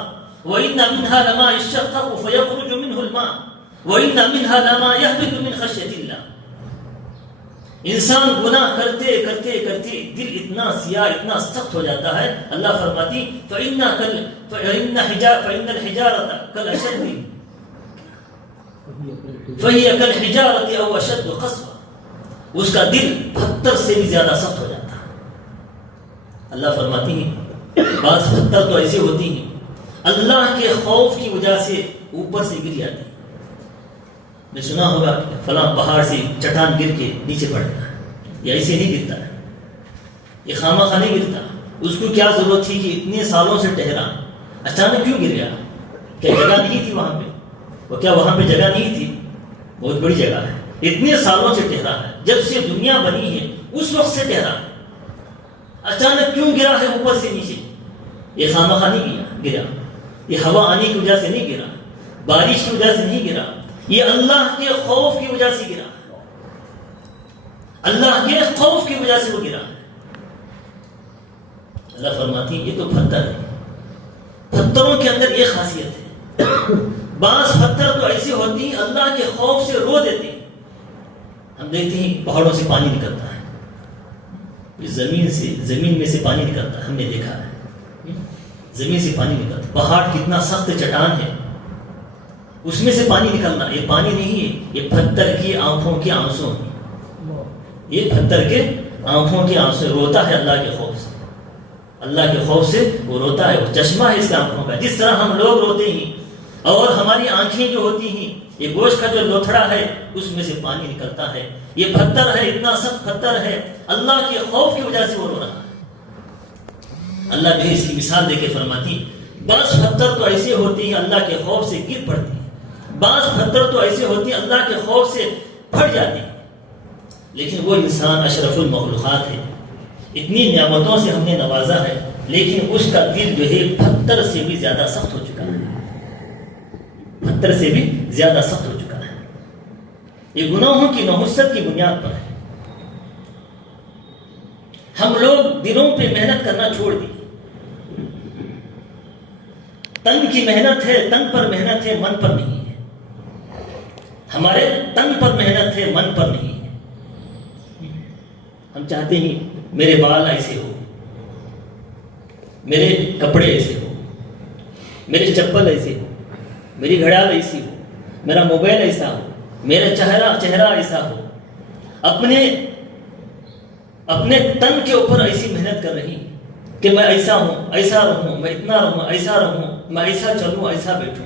وَإِنَّ مِنْهَا لَمَا يَشَّقَّقُ فَيَخْرُجُ مِنْهُ الْمَاءُ وَإِنَّ مِنْهَا لَمَا يَهْبِطُ مِنْ خَشْيَةِ اللَّهِ۔ انسان گناہ کرتے کرتے کرتے دل اتنا سیاہ، اتنا سخت ہو جاتا ہے، اللہ فرماتی فَإِنَّ الْحِجَارَةَ كَالْأَشَدِّ فَهِيَ كَالْحِجَارَةِ أَوْ أَشَدُّ قَسْوَةً، اس کا دل پتھر سے بھی زیادہ سخت ہو جاتا ہے۔ اللہ فرماتی ہیں بعض پتھر تو ایسے ہوتی ہیں اللہ کے خوف کی وجہ سے اوپر سے گر جاتی ہیں۔ میں سنا ہوگا کہ فلاں پہاڑ سے چٹان گر کے نیچے پڑتا ہے، یا ایسے نہیں گرتا ہے، یہ خامخواہ نہیں گرتا۔ اس کو کیا ضرورت تھی کہ اتنے سالوں سے ٹہرا، اچانک کیوں گر گیا؟ کیا جگہ نہیں تھی وہاں پہ؟ وہ کیا وہاں پہ جگہ نہیں تھی؟ بہت بڑی جگہ ہے، اتنے سالوں سے ٹہرا ہے، جب سے دنیا بنی ہے اس وقت سے ٹہرا ہے، اچانک کیوں گرا ہے اوپر سے نیچے؟ یہ خامخواہ نہیں گرا، یہ ہوا آنے کی وجہ سے نہیں گرا، بارش کی وجہ سے نہیں گرا، یہ اللہ کے خوف کی وجہ سے گرا، اللہ کے خوف کی وجہ سے وہ گرا۔ اللہ فرماتی یہ تو پتھر ہے، پتھروں کے اندر یہ خاصیت ہے، بعض پتھر تو ایسے ہوتی ہیں اللہ کے خوف سے رو دیتے ہیں۔ ہم دیکھتے ہیں پہاڑوں سے پانی نکلتا ہے، زمین میں سے پانی نکلتا ہے، ہم نے دیکھا ہے، زمین سے پانی نکلتا ہے، پہاڑ کتنا سخت چٹان ہے، اس میں سے پانی نکلنا، یہ پانی نہیں ہے، یہ پتھر کی آنکھوں کے آنسو ہیں، یہ پتھر کے آنکھوں کے آنسو روتا ہے اللہ کے خوف سے، اللہ کے خوف سے وہ روتا ہے، وہ چشمہ ہے اس کے آنکھوں کا۔ جس طرح ہم لوگ روتے ہیں اور ہماری آنکھیں جو ہوتی ہیں، یہ گوشت کا جو لوتھڑا ہے اس میں سے پانی نکلتا ہے، یہ پتھر ہے، اتنا سخت پتھر ہے، اللہ کے خوف کی وجہ سے وہ رو رہا ہے۔ اللہ بھی اس کی مثال دے کے فرماتی بعض پتھر تو ایسے ہوتے ہیں اللہ کے خوف سے گر پڑتے ہیں، بعض پتھر تو ایسے ہوتے ہیں اللہ کے خوف سے پھٹ جاتے ہیں، لیکن وہ انسان اشرف المخلوقات ہے، اتنی نعمتوں سے ہم نے نوازا ہے، لیکن اس کا دل جو ہے پتھر سے بھی زیادہ سخت ہو چکا ہے، پتھر سے بھی زیادہ سخت ہو چکا ہے۔ یہ گناہوں کی نحوست کی بنیاد پر ہے۔ ہم لوگ دلوں پہ محنت کرنا چھوڑ دی، تن کی محنت ہے، تن پر محنت ہے، من پر نہیں ہے، ہمارے تن پر محنت ہے، من پر نہیں ہے۔ ہم چاہتے ہیں میرے بال ایسے ہو، میرے کپڑے ایسے ہو، میرے چپل ایسے ہو، میری گھڑیال ایسی ہو، میرا موبائل ایسا ہو، میرا چہرہ ایسا ہو، اپنے تن کے اوپر ایسی محنت کر رہی کہ میں ایسا ہوں، ایسا رہوں، میں اتنا رہوں، ایسا رہوں، میں ایسا چلوں، ایسا بیٹھوں،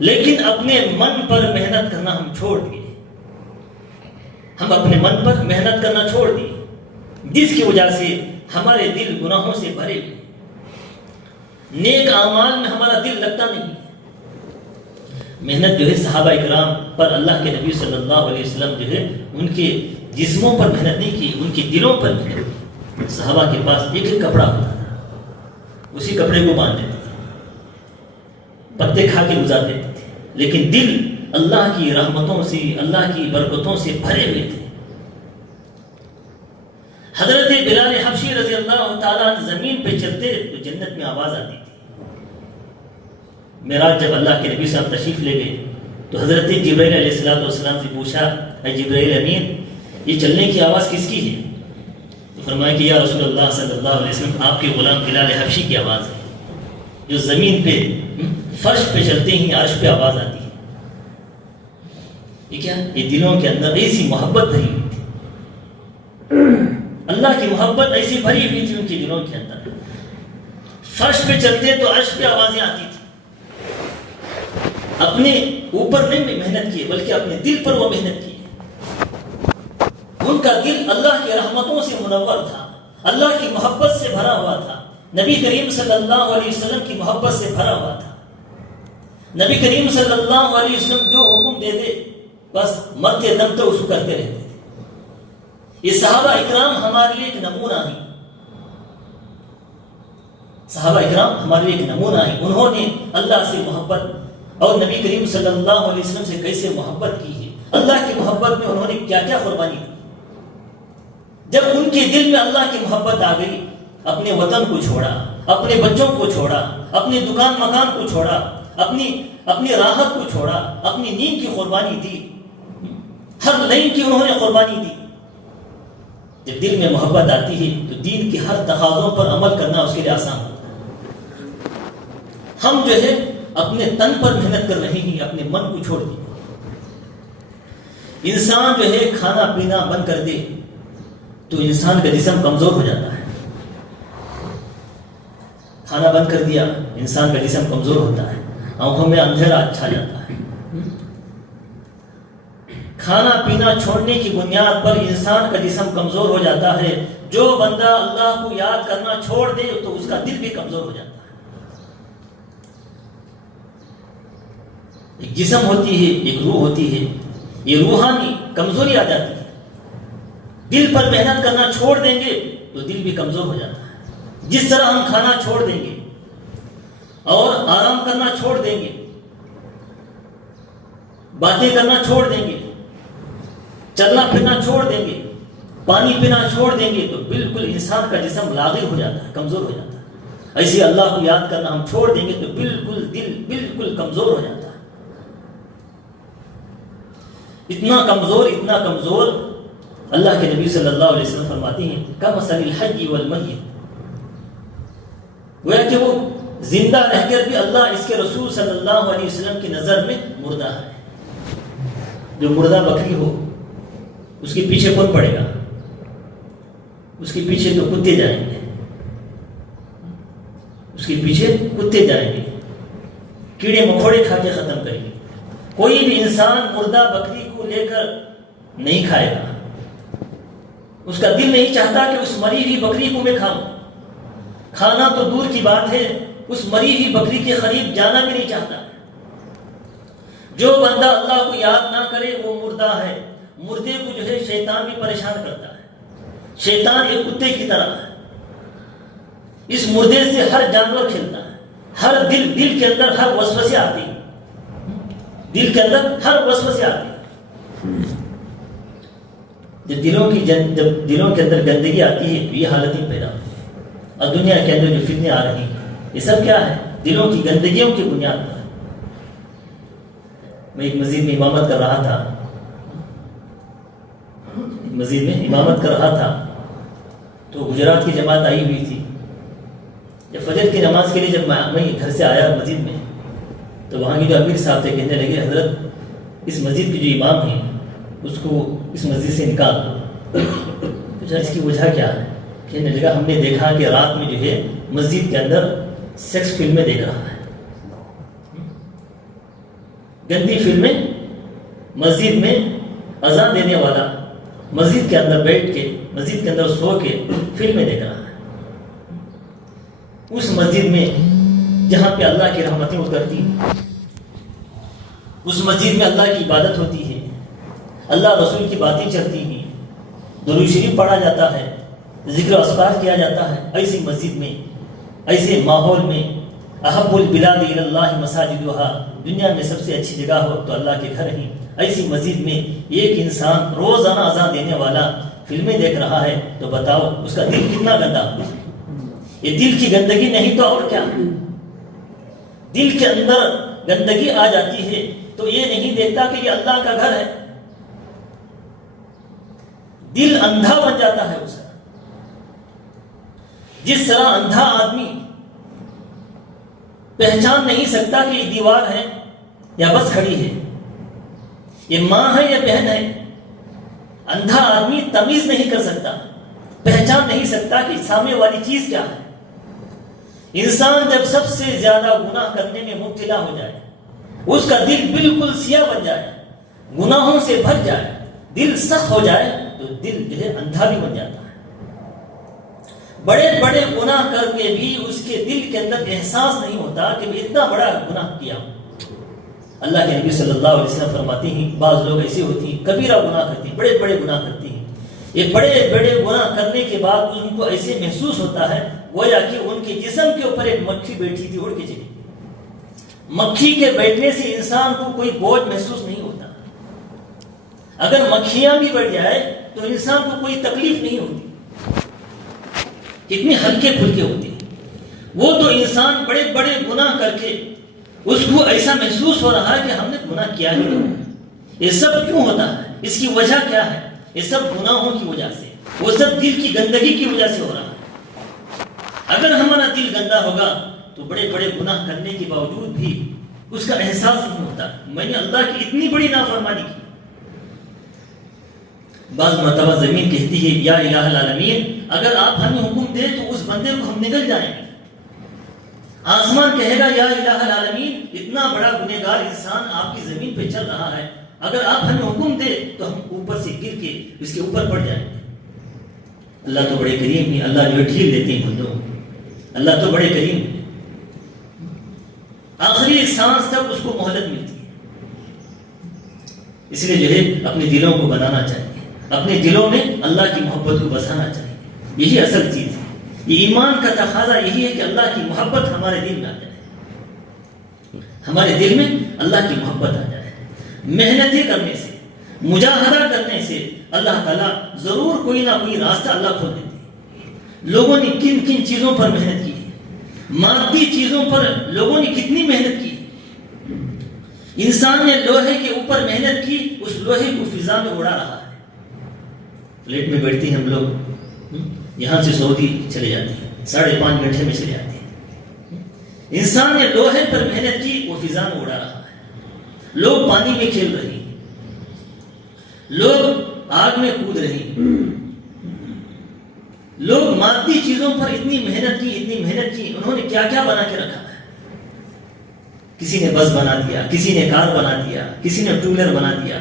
لیکن اپنے من پر محنت کرنا ہم چھوڑ دیے، ہم اپنے من پر محنت کرنا چھوڑ دیے، جس کی وجہ سے ہمارے دل گناہوں سے بھرے ہوئے، نیک اعمال میں ہمارا دل لگتا نہیں۔ محنت جو ہے صحابہ اکرام پر اللہ کے نبی صلی اللہ علیہ وسلم جو ہے ان کے جسموں پر محنت نہیں کی، ان کے دلوں پر محنت کی۔ صحابہ کے پاس ایک ایک کپڑا ہوتا تھا، اسی کپڑے کو باندھ دیتے تھے، پتے کھا کے گزار دیتے تھے، لیکن دل اللہ کی رحمتوں سے، اللہ کی برکتوں سے بھرے ہوئے تھے۔ حضرت بلال حبشی رضی اللہ تعالیٰ زمین پہ چلتے تو جنت میں آواز آتی تھی۔ معراج جب اللہ کے نبی صاحب تشریف لے گئے تو حضرت جبرائیل علیہ السلام سے پوچھا، اے جبرائیل امین، یہ چلنے کی آواز کس کی ہے؟ تو فرمایا کہ یا رسول اللہ صلی اللہ علیہ وسلم، آپ کے غلام بلال حبشی کی آواز ہے، جو زمین پہ فرش پہ چلتے ہی عرش پہ آواز آتی ہے۔ یہ کیا؟ یہ دلوں کے اندر ایسی محبت بھری ہوئی تھی، اللہ کی محبت ایسی بھری ہوئی تھی ان کے دلوں کے اندر، فرش پہ چلتے تو عرش پہ آوازیں آتی تھی۔ اپنے اوپر نہیں محنت کی بلکہ اپنے دل پر وہ محنت کی۔ ان کا دل اللہ کی رحمتوں سے منور تھا، اللہ کی محبت سے بھرا ہوا تھا، نبی کریم صلی اللہ علیہ وسلم کی محبت سے بھرا ہوا تھا۔ نبی کریم صلی اللہ علیہ وسلم جو حکم دے دے بس مرتے دم تک اس کو کرتے رہتے تھے۔ یہ صحابہ اکرام ہمارے لیے ایک نمونہ ہیں، صحابہ اکرام ہمارے لیے ایک نمونہ ہیں۔ انہوں نے اللہ سے محبت اور نبی کریم صلی اللہ علیہ وسلم سے کیسے محبت کی ہے، اللہ کی محبت میں انہوں نے کیا کیا قربانی دی۔ جب ان کے دل میں اللہ کی محبت آ گئی، اپنے وطن کو چھوڑا، اپنے بچوں کو چھوڑا، اپنے دکان مکان کو چھوڑا، اپنی راحت کو چھوڑا، اپنی نیند کی قربانی دی، ہر لائن کی انہوں نے قربانی دی۔ جب دل میں محبت آتی ہے تو دین کے ہر تقاضوں پر عمل کرنا اس کے لیے آسان ہوتا ہے۔ ہم جو ہے اپنے تن پر محنت کر رہے ہیں، اپنے من کو چھوڑ دیں۔ انسان جو ہے کھانا پینا بند کر دے تو انسان کا جسم کمزور ہو جاتا ہے۔ کھانا بند کر دیا انسان کا جسم کمزور ہوتا ہے، آنکھوں میں اندھیرا چھا جاتا ہے۔ کھانا پینا چھوڑنے کی بنیاد پر انسان کا جسم کمزور ہو جاتا ہے۔ جو بندہ اللہ کو یاد کرنا چھوڑ دے تو اس کا دل بھی کمزور ہو جاتا ہے۔ ایک جسم ہوتی ہے، ایک روح ہوتی ہے، یہ روحانی کمزوری آ جاتی ہے۔ دل پر محنت کرنا چھوڑ دیں گے تو دل بھی کمزور ہو جاتا ہے۔ جس طرح ہم کھانا چھوڑ دیں گے اور آرام کرنا چھوڑ دیں گے، باتیں کرنا چھوڑ دیں گے، چلنا پھرنا چھوڑ دیں گے، پانی پینا چھوڑ دیں گے تو بالکل انسان کا جسم لاغر ہو جاتا ہے، کمزور ہو جاتا ہے۔ ایسے اللہ کو یاد کرنا ہم چھوڑ دیں گے تو بالکل دل بالکل کمزور ہو جاتا ہے۔ اتنا کمزور اللہ کے نبی صلی اللہ علیہ وسلم فرماتے ہیں کمثل الحی والمیت، گویا کہ وہ زندہ رہ کر بھی اللہ اس کے رسول صلی اللہ علیہ وسلم کی نظر میں مردہ ہے۔ جو مردہ بکری ہو اس کے پیچھے کون پڑے گا؟ اس کے پیچھے تو کتے جائیں گے، اس کے پیچھے کتے جائیں گے، کیڑے مکوڑے کھا کے ختم کریں گے۔ کوئی بھی انسان مردہ بکری کو لے کر نہیں کھائے گا، اس کا دل نہیں چاہتا کہ اس مری ہوئی بکری کو میں کھاؤں۔ کھانا تو دور کی بات ہے، اس مری ہوئی بکری کے قریب جانا بھی نہیں چاہتا۔ جو بندہ اللہ کو یاد نہ کرے وہ مردہ ہے۔ مردے کو جو ہے شیطان بھی پریشان کرتا ہے۔ شیطان ایک کتے کی طرح ہے، اس مردے سے ہر جانور کھیلتا ہے، ہر دل کے اندر ہر وسوسے آتی ہیں، دل کے اندر ہر وسوسے آتی ہیں۔ جب دلوں کے اندر گندگی آتی ہے تو یہ حالتیں پیدا ہوتی ہیں۔ اور دنیا کے اندر جو فتنے آ رہی ہیں یہ سب کیا ہے؟ دلوں کی گندگیوں کی بنیاد پر۔ میں ایک مسجد میں امامت کر رہا تھا، تو گجرات کی جماعت آئی ہوئی تھی۔ جب فجر کی نماز کے لیے جب میں گھر سے آیا مسجد میں تو وہاں کے جو امیر صاحب تھے کہنے لگے حضرت اس مسجد کے جو امام ہیں اس کو اس مسجد سے نکال دو۔ پوچھا اس کی وجہ کیا ہے؟ کہنے لگا ہم نے دیکھا کہ رات میں جو ہے مسجد کے اندر سیکس فلمیں دیکھ رہا ہے، گندی فلمیں، مسجد میں اذان دینے والا مسجد کے اندر بیٹھ کے مسجد کے اندر سو کے فلمیں دیکھ رہا ہے۔ اس مسجد میں جہاں پہ اللہ کی رحمتیں اترتی ہیں، اس مسجد میں اللہ کی عبادت ہوتی ہے، اللہ رسول کی باتیں چلتی ہیں، درود شریف پڑھا جاتا ہے، ذکر و اذکار کیا جاتا ہے، ایسی مسجد میں، ایسے ماحول میں احب البلاد الی اللہ مساجدھا، دنیا میں سب سے اچھی جگہ ہو تو اللہ کے گھر ہیں، ایسی مسجد میں ایک انسان روزانہ اذان دینے والا فلمیں دیکھ رہا ہے تو بتاؤ اس کا دل کتنا گندا ہو۔ یہ دل کی گندگی نہیں تو اور کیا؟ دل کے اندر گندگی آ جاتی ہے تو یہ نہیں دیکھتا کہ یہ اللہ کا گھر ہے، دل اندھا بن جاتا ہے اس کا۔ جس طرح اندھا آدمی پہچان نہیں سکتا کہ یہ دیوار ہے یا بس کھڑی ہے، یہ ماں ہے یا بہن ہے، اندھا آدمی تمیز نہیں کر سکتا، پہچان نہیں سکتا کہ سامنے والی چیز کیا ہے۔ انسان جب سب سے زیادہ گناہ کرنے میں مبتلا ہو جائے، اس کا دل بالکل سیاہ بن جائے، گناہوں سے بھر جائے، دل سخت ہو جائے تو دل جو ہے اندھا بھی بن جاتا ہے۔ بڑے بڑے گناہ کر کے بھی اس کے دل کے اندر احساس نہیں ہوتا کہ میں اتنا بڑا گناہ کیا ہوں۔ اللہ کے نبی صلی اللہ علیہ وسلم فرماتے ہیں بعض لوگ ایسے ہوتے ہیں کبیرہ گناہ کرتے ہیں، بڑے بڑے گناہ کرتے ہیں، یہ بڑے بڑے گناہ کرنے کے بعد ان کو ایسے محسوس ہوتا ہے گویا کہ ان کے جسم کے اوپر ایک مکھی بیٹھی تھی، اڑ کے چلی۔ مکھی کے بیٹھنے سے انسان کو کوئی بوجھ محسوس نہیں ہوتا، اگر مکھیاں بھی بڑھ جائے تو انسان کو کوئی تکلیف نہیں ہوتی، کتنے ہلکے پھلکے ہوتے ہیں۔ وہ تو انسان بڑے بڑے گناہ کر کے اس کو ایسا محسوس ہو رہا ہے کہ ہم نے گناہ کیا ہی نہیں۔ یہ سب کیوں ہوتا ہے؟ اس کی وجہ کیا ہے؟ یہ سب گناہوں کی وجہ سے، وہ سب دل کی گندگی کی وجہ سے ہو رہا ہے۔ اگر ہمارا دل گندا ہوگا تو بڑے بڑے گناہ کرنے کے باوجود بھی اس کا احساس نہیں ہوتا میں نے اللہ کی اتنی بڑی نافرمانی کی۔ بعض مرتبہ زمین کہتی ہے یا الہ العالمین اگر آپ ہمیں حکم دیں تو اس بندے کو ہم نگل جائیں گے۔ آسمان کہے گا یا الہ العالمین اتنا بڑا گنہگار انسان آپ کی زمین پہ چل رہا ہے، اگر آپ ہمیں حکم دیں تو ہم اوپر سے گر کے اس کے اوپر پڑ جائیں گے۔ اللہ تو بڑے کریم ہیں، اللہ جو ہے ڈھیل دیتے ہیں بندوں، اللہ تو بڑے کریم ہیں، آخری سانس تک اس کو مہلت ملتی ہے۔ اس لیے جو ہے اپنے دلوں کو بنانا چاہیے، اپنے دلوں میں اللہ کی محبت کو بسانا چاہیے، یہی اصل چیز ہے۔ یہ ایمان کا تقاضا یہی ہے کہ اللہ کی محبت ہمارے دل میں آ جائے، ہمارے دل میں اللہ کی محبت آ جائے۔ محنتیں کرنے سے، مجاہدہ کرنے سے اللہ تعالیٰ ضرور کوئی نہ کوئی راستہ اللہ کھول دیتے ہیں۔ لوگوں نے کن کن چیزوں پر محنت کی ہے، مادی چیزوں پر لوگوں نے کتنی محنت کی۔ انسان نے لوہے کے اوپر محنت کی، اس لوہے کو فضا میں اڑا رہا ہے۔ فلیٹ میں بیٹھتے ہیں ہم لوگ، یہاں سے سعودی چلے جاتے ہیں، 5.5 گھنٹے میں چلے جاتے ہیں۔ انسان نے لوہے پر محنت کی، وہ فضا میں اڑا رہا ہے۔ لوگ پانی میں کھیل رہے ہیں، لوگ آگ میں کود رہے ہیں، لوگ مادی چیزوں پر اتنی محنت کی، اتنی محنت کی، انہوں نے کیا کیا بنا کے رکھا ہے۔ کسی نے بس بنا دیا، کسی نے کار بنا دیا، کسی نے ٹو ویلر بنا دیا۔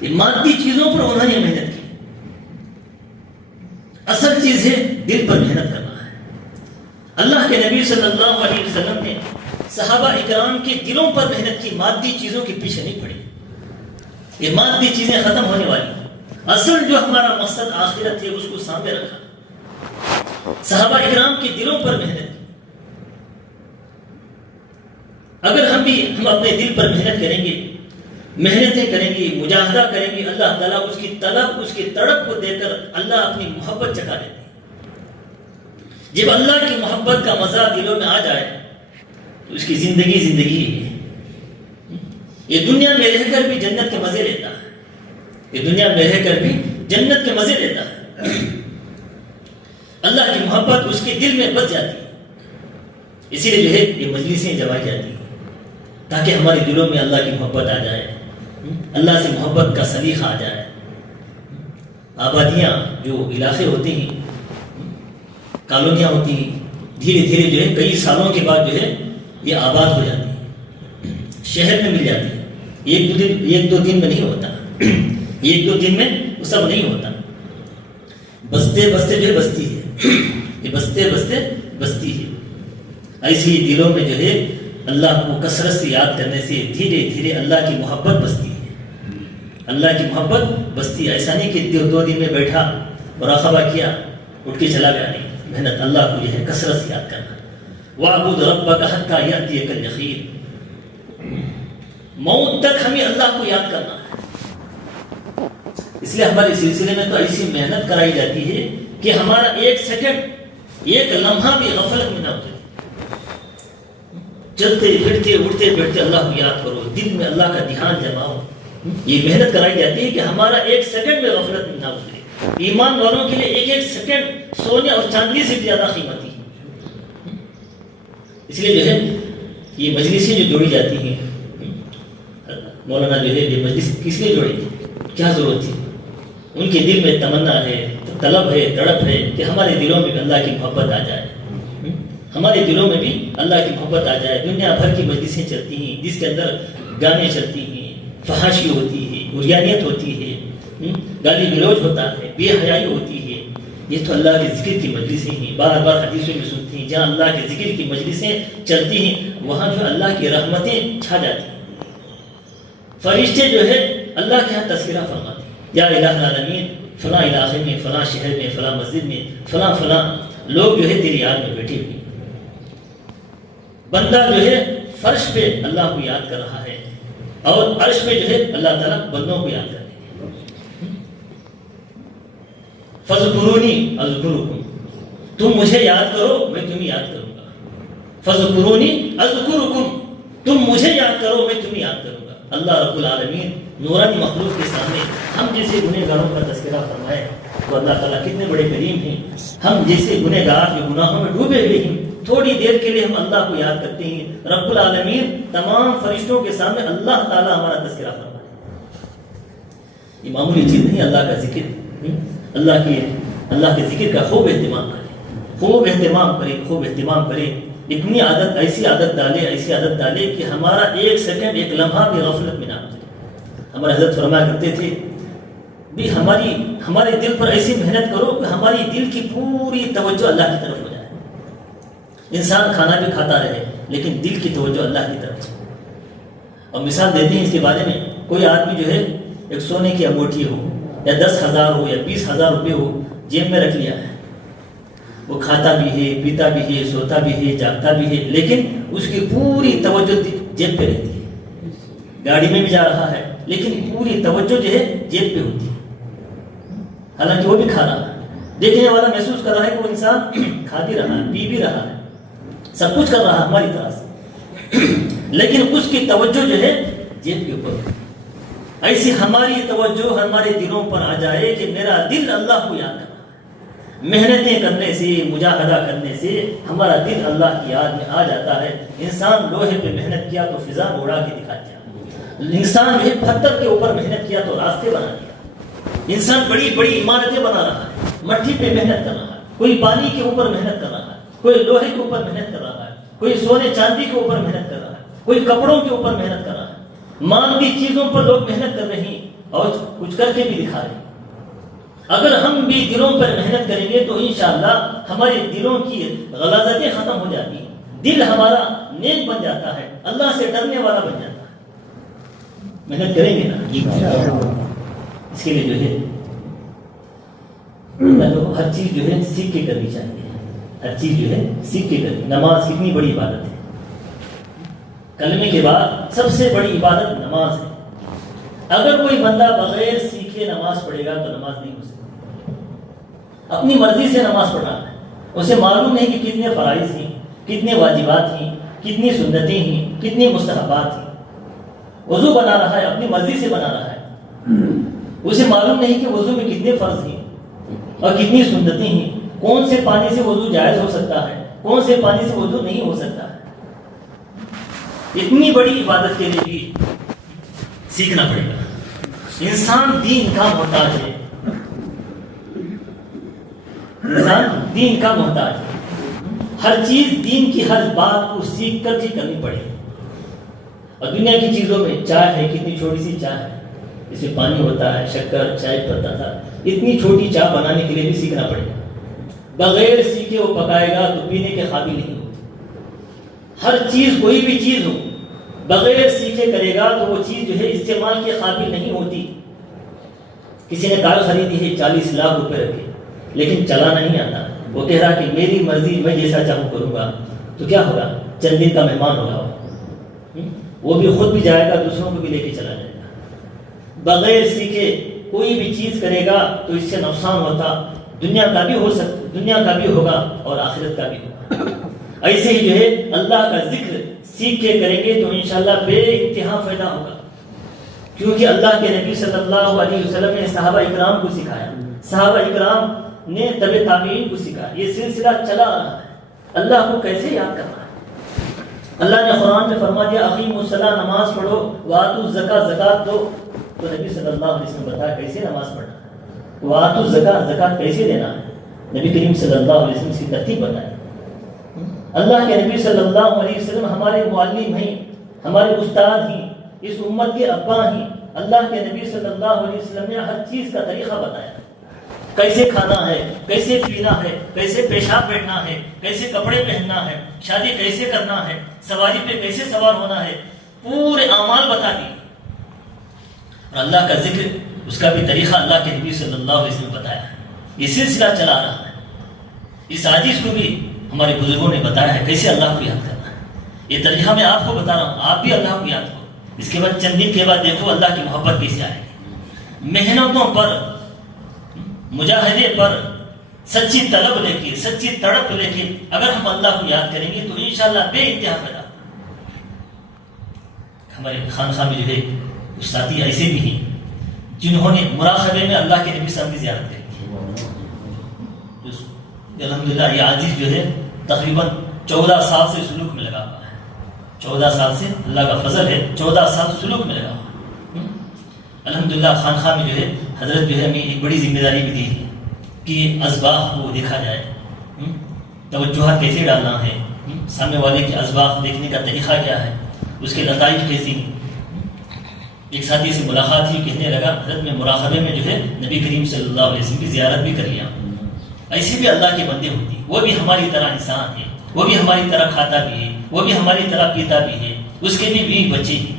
یہ مادی چیزوں پر انہوں نے محنت کی۔ اصل چیز ہے دل پر محنت کرنا ہے۔ اللہ کے نبی صلی اللہ علیہ وسلم نے صحابہ اکرام کے دلوں پر محنت کی، مادی چیزوں کے پیچھے نہیں پڑی۔ یہ مادی چیزیں ختم ہونے والی، اصل جو ہمارا مقصد آخرت ہے اس کو سامنے رکھا۔ صحابہ اکرام کے دلوں پر محنت کی۔ اگر ہم اپنے دل پر محنت کریں گے، محنتیں کریں گے، مجاہدہ کریں گے، اللہ تعالیٰ اس کی طلب، اس کی تڑپ کو دے کر اللہ اپنی محبت چکھا دیتے ہیں۔ جب اللہ کی محبت کا مزہ دلوں میں آ جائے تو اس کی زندگی زندگی ہے۔ یہ دنیا میں رہ کر بھی جنت کے مزے لیتا ہے، یہ دنیا میں رہ کر بھی جنت کے مزے لیتا ہے۔ اللہ کی محبت اس کے دل میں بس جاتی ہے، اسی لیے جو ہے یہ مجلسیں جمائی جاتی ہیں تاکہ ہمارے دلوں میں اللہ کی محبت آ جائے، اللہ سے محبت کا سلیقہ آ جائے۔ آبادیاں جو علاقے ہوتے ہیں، کالونیاں ہوتی ہیں، دھیرے دھیرے جو ہے کئی سالوں کے بعد جو ہے یہ آباد ہو جاتی ہیں، شہر میں مل جاتی ہے۔ ایک دو دن میں نہیں ہوتا، ایک دو دن میں وہ سب نہیں ہوتا، بستے بستے جو ہے بستی ہے، یہ بستے بستے بستی ہے۔ ایسے ہی دلوں میں جو ہے اللہ کو کثرت سے یاد کرنے سے دھیرے دھیرے اللہ کی محبت بستی ہے، اللہ کی محبت بستی ہے۔ ایسا نہیں کہ 2 دن میں بیٹھا مراقبہ کیا اٹھ کے چلا گیا، نہیں، محنت اللہ کو یہ ہے کثرت سے یاد کرنا۔ وَاعْبُدْ رَبَّكَ حَتَّى يَأْتِيَكَ الْيَقِينُ، موت تک ہمیں اللہ کو یاد کرنا ہے۔ اس لیے ہمارے سلسلے میں تو ایسی محنت کرائی جاتی ہے کہ ہمارا 1 سیکنڈ، 1 لمحہ بھی غفلت میں نہ ہو جائے۔ چلتے پھرتے اٹھتے بیٹھتے اللہ کو یاد کرو، دل میں اللہ کا دھیان جماؤ۔ یہ محنت کرائی جاتی ہے کہ ہمارا 1 سیکنڈ میں غفلت میں نہ اترے۔ ایمان والوں کے لیے 1 سیکنڈ سونے اور چاندی سے زیادہ قیمتی ہے۔ اس لیے جو ہے یہ مجلسیں جو جوڑی جاتی ہیں، مولانا جو ہے یہ مجلس کس لیے جوڑی تھی، کیا ضرورت تھی؟ ان کے دل میں تمنا ہے، طلب ہے، تڑپ ہے کہ ہمارے دلوں میں اللہ کی محبت آ جائے، ہمارے دلوں میں بھی اللہ کی محبت آ جائے۔ دنیا بھر کی مجلسیں چلتی ہیں جس کے اندر گانے چلتی ہیں، فحاشی ہوتی ہے، عریانیت ہوتی ہے، گالی گلوچ ہوتا ہے، بے حیائی ہوتی ہے، یہ تو اللہ کے ذکر کی مجلسیں ہیں، بار بار حدیثوں میں سنتے ہیں جہاں اللہ کے ذکر کی مجلسیں چلتی ہیں وہاں جو اللہ کی رحمتیں چھا جاتی ہیں۔ فرشتے جو ہے اللہ کے ہاں تذکرہ فرماتے ہیں، یا الہ العالمین فلاں علاقے میں، فلاں شہر میں، فلاں مسجد میں فلاں فلاں لوگ جو ہے تیری یاد میں بیٹھے ہوئے ہیں۔ بندہ جو ہے فرش پہ اللہ کو یاد کر رہا ہے اور عرش پہ جو ہے اللہ تعالیٰ بندوں کو یاد کر رہے ہیں۔ فَاذْكُرُونِي أَذْكُرُكُمْ، تم مجھے یاد کرو میں تمہیں یاد کروں گا۔ فَاذْكُرُونِي أَذْكُرُكُمْ، تم مجھے یاد کرو میں تمہیں یاد کروں گا۔ اللہ رب العالمین نورانی مخلوق کے سامنے ہم جیسے گنہگاروں کا تذکرہ فرمائے تو اللہ تعالیٰ کتنے بڑے کریم ہیں۔ ہم جیسے گنہگار جو گناہوں میں ڈوبے ہوئے ہیں تھوڑی دیر کے لیے ہم اللہ کو یاد کرتے ہیں، رب العالمین تمام فرشتوں کے سامنے اللہ تعالیٰ ہمارا تذکرہ فرمائے۔ یہ معمولی چیز نہیں، اللہ کا ذکر، اللہ کے ذکر کا خوب اہتمام کرے، خوب اہتمام کرے۔ اتنی عادت، ایسی عادت ڈالے کہ ہمارا ایک سیکنڈ، ایک لمحہ بھی غفلت میں نہ گزرے۔ ہمارے حضرت فرمایا کرتے تھے بھی ہمارے دل پر ایسی محنت کرو کہ ہماری دل کی پوری توجہ اللہ کی طرف ہو جائے۔ انسان کھانا بھی کھاتا رہے لیکن دل کی توجہ اللہ کی طرف ہے۔ اور مثال دیتے ہیں اس کے بارے میں، کوئی آدمی جو ہے ایک سونے کی انگوٹھی ہو یا 10,000 ہو یا 20,000 روپے ہو جیب میں رکھ لیا ہے، وہ کھاتا بھی ہے، پیتا بھی ہے، سوتا بھی ہے، جاگتا بھی ہے، لیکن اس کی پوری توجہ جیب پہ رہتی ہے۔ گاڑی میں بھی جا رہا ہے لیکن پوری توجہ جو ہے جیب پہ ہوتی ہے، حالانکہ وہ بھی کھا رہا ہے۔ دیکھنے والا محسوس کر رہا ہے کہ وہ انسان کھا بھی رہا ہے، پی بھی رہا ہے، سب کچھ کر رہا ہے ہماری طرح سے، لیکن اس کی توجہ جو ہے جیب کے اوپر۔ ایسی ہماری توجہ ہمارے دلوں پر آ جائے کہ میرا دل اللہ کو یاد کرنا ہے۔ محنتیں کرنے سے، مجاہدہ کرنے سے ہمارا دل اللہ کی یاد میں آ جاتا ہے۔ انسان لوہے پہ محنت کیا تو فضا میں اڑا کے دکھا دیا، انسان جو ہے پتھر کے اوپر محنت کیا تو راستے بنا دیا، انسان بڑی بڑی عمارتیں بنا رہا ہے، مٹی پہ محنت کر رہا ہے، کوئی پانی کے اوپر محنت کر رہا ہے، کوئی لوہے کے اوپر محنت کر رہا ہے، کوئی سونے چاندی کے اوپر محنت کر رہا ہے، کوئی کپڑوں کے اوپر محنت کر رہا ہے۔ مانگی چیزوں پر لوگ محنت کر رہے ہیں اور کچھ کر کے بھی دکھا رہے ہیں۔ اگر ہم بھی دلوں پر محنت کریں گے تو انشاءاللہ ہمارے دلوں کی غلاظتیں ختم ہو جاتی ہیں، دل ہمارا نیک بن جاتا ہے، اللہ سے ڈرنے والا بن جاتا ہے۔ محنت کریں گے نا، اس کے لیے جو ہے ہر چیز جو ہے سیکھ کے کرنی چاہیے، ہر چیز جو ہے سیکھ کے کرنی۔ نماز کتنی بڑی عبادت ہے، کلمے کے بعد سب سے بڑی عبادت نماز ہے۔ اگر کوئی بندہ بغیر سیکھے نماز پڑھے گا تو نماز نہیں ہو سکتی۔ اپنی مرضی سے نماز پڑھ رہا ہے، اسے معلوم نہیں کہ کتنے فرائض ہیں، کتنے واجبات ہیں، کتنی سنتیں ہیں، کتنی مستحبات ہیں۔ وضو بنا رہا ہے، اپنی مرضی سے بنا رہا ہے، اسے معلوم نہیں کہ وضو میں کتنے فرض ہیں اور کتنی سنتیں ہیں، کون سے پانی سے وضو جائز ہو سکتا ہے، کون سے پانی سے وضو نہیں ہو سکتا ہے۔ اتنی بڑی عبادت کے لیے بھی سیکھنا پڑے گا۔ انسان دین کا محتاج ہے، انسان دین کا محتاج ہے۔ ہر چیز دین کی ہر بات کو سیکھ کر ہی کرنی پڑے گی۔ اور دنیا کی چیزوں میں چائے ہے، کتنی چھوٹی سی چائے ہے، اس میں پانی ہوتا ہے، شکر، چائے پتا تھا، اتنی چھوٹی چائے بنانے کے لیے بھی سیکھنا پڑے گا۔ بغیر سیکھے وہ پکائے گا تو پینے کے قابل نہیں ہوتی۔ ہر چیز، کوئی بھی چیز ہو، بغیر سیکھے کرے گا تو وہ چیز جو ہے استعمال کے قابل نہیں ہوتی۔ کسی نے کار خریدی ہے 40 لاکھ روپے رکھے لیکن چلانا نہیں آتا، وہ کہہ رہا کہ میری مرضی، میں جیسا چاہوں کروں گا، تو کیا ہوگا؟ چند دن کا مہمان ہوگا، وہ بھی خود بھی جائے گا، دوسروں کو بھی لے کے چلا جائے گا۔ بغیر سیکھے کوئی بھی چیز کرے گا تو اس سے نقصان ہوتا، دنیا کا بھی ہو سکتا، دنیا کا بھی ہوگا اور آخرت کا بھی ہوگا۔ ایسے ہی جو ہے اللہ کا ذکر سیکھ کے کریں گے تو انشاءاللہ بے انتہا فائدہ ہوگا، کیونکہ اللہ کے نبی صلی اللہ علیہ وسلم نے صحابہ اکرام کو سکھایا، صحابہ اکرام نے تبع تابعین کو سکھایا۔ یہ سلسلہ چلا آ رہا ہے، اللہ کو کیسے یاد کرنا ہے۔ اللہ نے قرآن میں فرما دیا اقیموا الصلاۃ، نماز پڑھو، وآتوا الزکاۃ، زکات دو، تو نبی صلی اللہ علیہ وسلم بتایا کیسے نماز پڑھنا ہے، وآتوا الزکاۃ، زکات کیسے دینا ہے، نبی کریم صلی اللہ علیہ وسلم کی ترتیب بتائی۔ اللہ کے نبی صلی اللہ علیہ وسلم ہمارے معلم ہیں، ہمارے استاد ہیں، اس امت کے ابا ہیں۔ اللہ کے نبی صلی اللہ علیہ وسلم نے ہر چیز کا طریقہ بتایا، کیسے کھانا ہے، کیسے پینا ہے، کیسے پیشاب بیٹھنا ہے، کیسے کپڑے پہننا ہے، شادی کیسے کرنا ہے، سواری پہ کیسے سوار ہونا ہے، پورے اعمال بتا دیے. اور اللہ کا ذکر، اس کا بھی طریقہ اللہ کے نبی صلی اللہ علیہ وسلم نے بتایا ہے. یہ سلسلہ چلا رہا ہے. اس حدیث کو بھی ہمارے بزرگوں نے بتایا ہے کیسے اللہ کو یاد کرنا ہے. یہ طریقہ میں آپ کو بتا رہا ہوں، آپ بھی اللہ کو یاد کرو. اس کے بعد چند دن کے بعد دیکھو اللہ کی محبت کیسے آئے گی. محنتوں پر، مجاہدے پر، سچی طلب لے کے، سچی تڑپ لے کے اگر ہم اللہ کو یاد کریں گے تو انشاءاللہ بے انتہا پیدا. ہمارے خانقاہ میں جو ہے استادی ایسے بھی ہیں جنہوں نے مراقبے میں اللہ کے نبی صلی اللہ علیہ وسلم کی زیارت کری. الحمدللہ یہ عزیز جو ہے تقریباً 14 سال سے سلوک میں لگا ہوا ہے. 14 سال سے، اللہ کا فضل ہے، 14 سال سلوک میں لگا ہوا ہے. الحمدللہ خانقاہ میں جو ہے حضرت جو ہے ہمیں ایک بڑی ذمہ داری بھی دی ہے کہ اسباق کو دیکھا جائے، توجہ کیسے ڈالنا ہے، سامنے والے کے اسباق دیکھنے کا طریقہ کیا ہے، اس کے نتائج کیسی ہیں. ایک ساتھی سے ملاقات ہی، کہنے لگا حضرت میں مراقبے میں جو ہے نبی کریم صلی اللہ علیہ وسلم کی زیارت بھی کر لیا. ایسے بھی اللہ کے بندے ہوتے ہیں، وہ بھی ہماری طرح انسان ہے، وہ بھی ہماری طرح کھاتا بھی ہے، وہ بھی ہماری طرح پیتا بھی ہے، اس کے بھی بیوی بچے ہیں.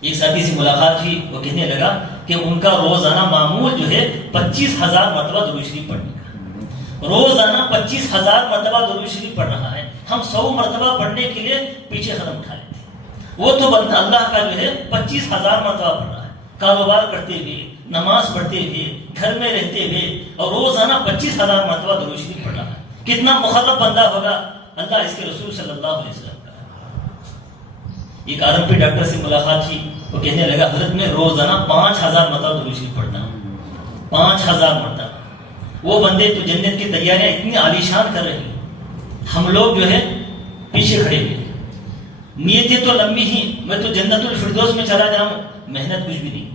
ایک ساتھی سے ملاقات ہوئی، وہ کہنے لگا کہ ان کا روزانہ معمول جو ہے 25,000 مرتبہ درود شریف پڑھنے کا. روزانہ 25,000 مرتبہ درود شریف پڑھ رہا ہے. ہم 100 مرتبہ پڑھنے کے لیے پیچھے قدم اٹھا لیتے ہیں. وہ تو بندہ اللہ کا جو ہے 25,000 مرتبہ پڑھ رہا ہے، کاروبار کرتے ہوئے، نماز پڑھتے ہوئے، گھر میں رہتے ہوئے، اور روزانہ 25,000 مرتبہ درود شریف پڑھ رہا ہے. کتنا مخرب بندہ ہوگا اللہ اس کے رسول صلی اللہ علیہ وسلم کا. ایک عرب پہ ڈاکٹر سے ملاقات کی، وہ کہنے لگا حضرت میں روزانہ 5,000 مرتبہ درود شریف پڑھتا ہوں. 5,000 مرتبہ. وہ بندے تو جنت کی تیاریاں اتنی عالیشان کر رہی ہیں، ہم لوگ جو ہے پیچھے کھڑے ہوئے. نیتیں تو لمبی ہی، میں تو جنت الفردوس میں چلا جاؤں، محنت کچھ بھی نہیں.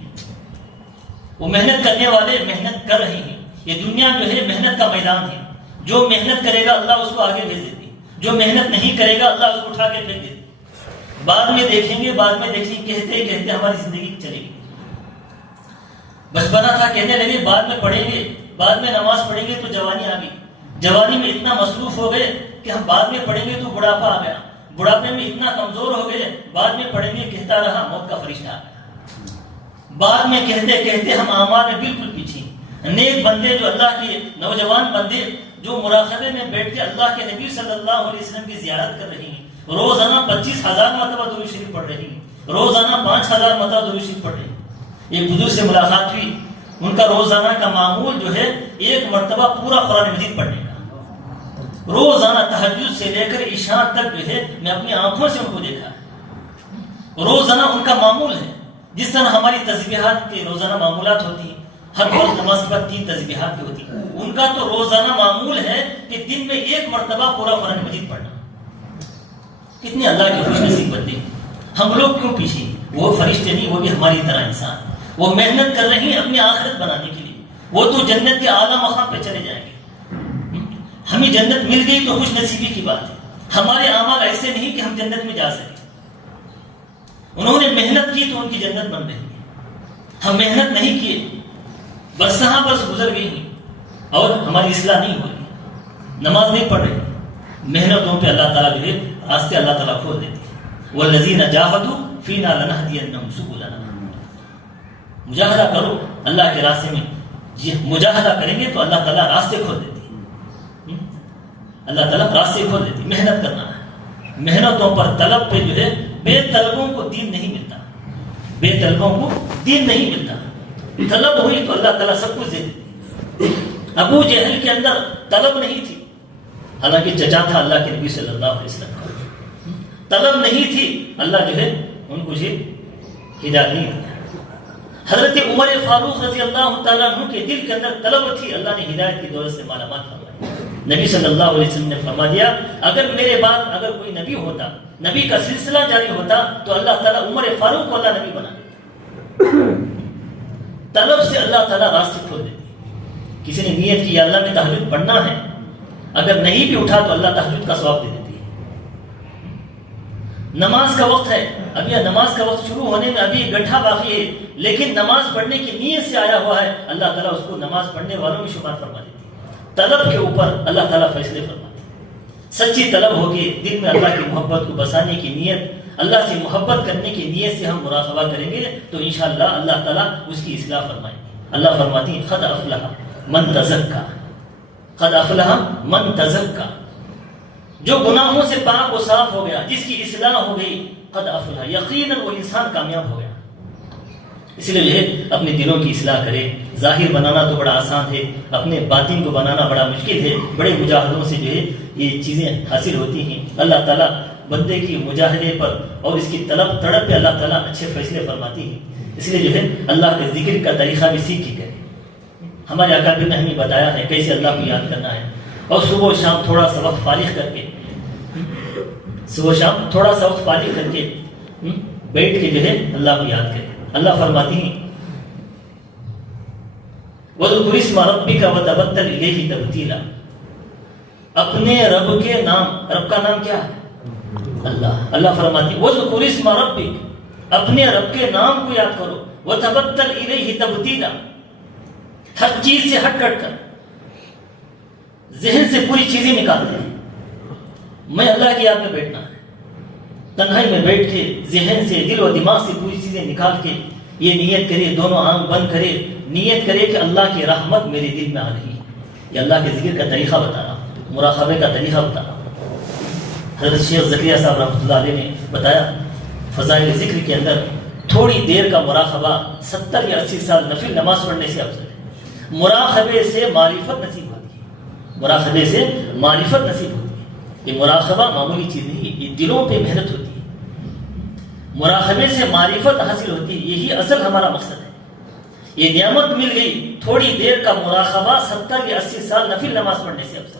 وہ محنت کرنے والے محنت کر رہے ہیں. یہ دنیا جو ہے محنت کا میدان ہے. جو محنت کرے گا اللہ اس کو آگے بھیج دیتی، جو محنت نہیں کرے گا اللہ اس کو اٹھا کے پھینک دیتی. بعد میں دیکھیں گے، بعد میں دیکھیں گے، کہتے کہتے ہماری زندگی چلے گی. بچپنا تھا، کہنے لگے بعد میں پڑھیں گے، بعد میں نماز پڑھیں گے، تو جوانی آ گئی. جوانی میں اتنا مصروف ہو گئے کہ ہم بعد میں پڑھیں گے تو بڑھاپا آ گیا. بڑھاپے میں اتنا کمزور ہو گئے، بعد میں پڑھیں گے، کہتا رہا موت کا فرشتہ آ گیا. بعد میں کہتے کہتے ہم اعمال میں بالکل پیچھے. نیک بندے جو اللہ کے نوجوان بندے جو مراقبے میں بیٹھ کے اللہ کے نبی صلی اللہ علیہ وسلم کی زیارت کر رہی ہیں، روزانہ 25,000 مرتبہ درود شریف پڑھ رہی ہیں، روزانہ 5,000 مرتبہ درود شریف پڑھ رہی ہیں. ایک بزرگ سے ملاقات ہوئی، ان کا روزانہ کا معمول جو ہے 1 مرتبہ پورا قرآن مجید پڑھنے کا. روزانہ تہجد سے لے کر عشاء تک جو ہے میں اپنی آنکھوں سے ان کو دیکھا ہے. روزانہ ان کا معمول ہے، جس طرح ہماری تسبیحات کے روزانہ معمولات ہوتی ہیں، ہر روز نماز کے بعد 3 تسبیحات کی ہوتی ہیں، ان کا تو روزانہ معمول ہے کہ دن میں 1 مرتبہ پورا قرآن مجید پڑھنا. کتنے اللہ کے خوش نصیب بندے. ہم لوگ کیوں پیچھے؟ وہ فرشتے نہیں، وہ بھی ہماری طرح انسان. وہ محنت کر رہی ہیں اپنی آخرت بنانے کے لیے. وہ تو جنت کے اعلیٰ مقام پہ چلے جائیں گے. ہمیں جنت مل گئی تو خوش نصیبی کی بات ہے. ہمارے اعمال ایسے نہیں کہ ہم جنت میں جا سکیں. انہوں نے محنت کی تو ان کی جنت بن رہی ہے. ہم محنت نہیں کیے، بس بس گزر گئی ہیں اور ہماری اصلاح نہیں ہو رہی، نماز نہیں پڑھ رہی. محنتوں پہ اللہ تعالیٰ جو ہے راستے اللہ تعالیٰ کھول دیتے ہیں. وَالَّذِينَ جَاهَدُوا فِينَا لَنَهْدِيَنَّهُمْ سُبُلَنَا. مجاہدہ کرو اللہ کے راستے میں. یہ مجاہدہ کریں گے تو اللہ تعالیٰ راستے کھول دیتے ہیں. اللہ تعالیٰ راستے کھول دیتے ہیں. محنت کرنا ہے. محنتوں پر طلب پہ جو ہے بے طلبوں کو دین نہیں ملتا. بے طلبوں کو دین نہیں ملتا. طلب ہوئی تو اللہ تعالیٰ سب کچھ دے دیتے. ابو جہل کے اندر طلب نہیں تھی، حالانکہ چچا تھا اللہ کے نبی صلی اللہ علیہ وسلم کا. طلب نہیں تھی، اللہ جو ہے ان کو یہ ہدایت نہیں دیا. حضرت عمر فاروق رضی اللہ تعالیٰ عنہ کے دل کے اندر طلب تھی، اللہ نے ہدایت کی دولت سے مالا مال فرمایا. نبی صلی اللہ علیہ وسلم نے فرما دیا اگر میرے بعد اگر کوئی نبی ہوتا، نبی کا سلسلہ جاری ہوتا تو اللہ تعالیٰ عمر فاروق کو اللہ نبی بنا دیتا. طلب سے اللہ تعالیٰ راستے کھول دیتے. کسی نے نیت کی یا اللہ میں تہجد پڑھنا ہے، اگر نہیں بھی اٹھا تو اللہ تہجد کا ثواب دے دیتی ہے. نماز کا وقت ہے، ابھی نماز کا وقت شروع ہونے میں ابھی گھنٹہ باقی ہے، لیکن نماز پڑھنے کی نیت سے آیا ہوا ہے، اللہ تعالیٰ اس کو نماز پڑھنے والوں میں شمار فرما دیتی ہے۔ طلب کے اوپر اللہ تعالیٰ فیصلے فرماتے ہیں۔ سچی طلب ہوگی، دل میں اللہ کی محبت کو بسانے کی نیت، اللہ سے محبت کرنے کی نیت سے ہم مراقبہ کریں گے تو انشاءاللہ اللہ تعالیٰ اس کی اصلاح فرمائیں گے۔ اللہ فرماتی ہیں قد افلح من تزکا، قد افلح من تزکا، جو گناہوں سے پاک و صاف ہو گیا، جس کی اصلاح ہو گئی، قد افلح، یقیناً وہ انسان کامیاب ہو گیا۔ اس لیے جو ہے اپنے دلوں کی اصلاح کرے۔ ظاہر بنانا تو بڑا آسان ہے، اپنے باطن کو بنانا بڑا مشکل ہے۔ بڑے مجاہدوں سے جو ہے یہ چیزیں حاصل ہوتی ہیں۔ اللہ تعالیٰ بندے کی مجاہدے پر اور اس کی طلب تڑپ پہ اللہ تعالیٰ اچھے فیصلے فرماتی ہیں۔ اس لیے جو ہے اللہ کے ذکر کا طریقہ بھی سیکھ کے کرے۔ ہمارے اکابر نے ہمیں بتایا ہے کیسے اللہ کو یاد کرنا ہے، اور صبح و شام تھوڑا سا وقت فارغ کر کے، صبح شام تھوڑا سا وقت فارغ کر کے بیٹھ کے جو ہے اللہ کو یاد کرے۔ اللہ فرماتی ہیں وَاذْكُرِ اسْمَ رَبِّكَ وَتَبَتَّلْ إِلَيْهِ تَبْتِيلًا، اپنے رب کے نام، رب کا نام کیا ہے؟ اللہ۔ اللہ فرماتی ہیں وَاذْكُرِ اسْمَ رَبِّكَ، اپنے رب کے نام کو یاد کرو، وَتَبَتَّلْ إِلَيْهِ تَبْتِيلًا، ہر چیز سے ہٹ کٹ کر ذہن سے پوری چیزیں نکالتے ہیں۔ میں اللہ کی یاد میں بیٹھنا ہے، تنہائی میں بیٹھ کے ذہن سے، دل و دماغ سے پوری چیزیں نکال کے یہ نیت کرے، دونوں آنکھ بند کرے، نیت کرے کہ اللہ کی رحمت میرے دل میں آ رہی ہے۔ یہ اللہ کے ذکر کا طریقہ بتا رہا ہوں، مراقبے کا طریقہ بتا رہا ہوں۔ حضرت شیخ زکریا صاحب رحمۃ اللہ علیہ نے بتایا فضائل ذکر کے اندر تھوڑی دیر کا مراقبہ 70 یا 80 سال نفل نماز پڑھنے سے افضل ہے۔ مراقبے سے معرفت نصیب ہوتی ہے، مراقبے سے معرفت نصیب ہوتی ہے۔ یہ مراقبہ معمولی چیز نہیں ہے، یہ دلوں پہ محنت ہوتی ہے۔ مراقبے سے معرفت حاصل ہوتی ہے، یہی اصل ہمارا مقصد ہے۔ یہ نعمت مل گئی، تھوڑی دیر کا مراقبہ 70 یا 80 سال نفل نماز پڑھنے سے افضل ہے۔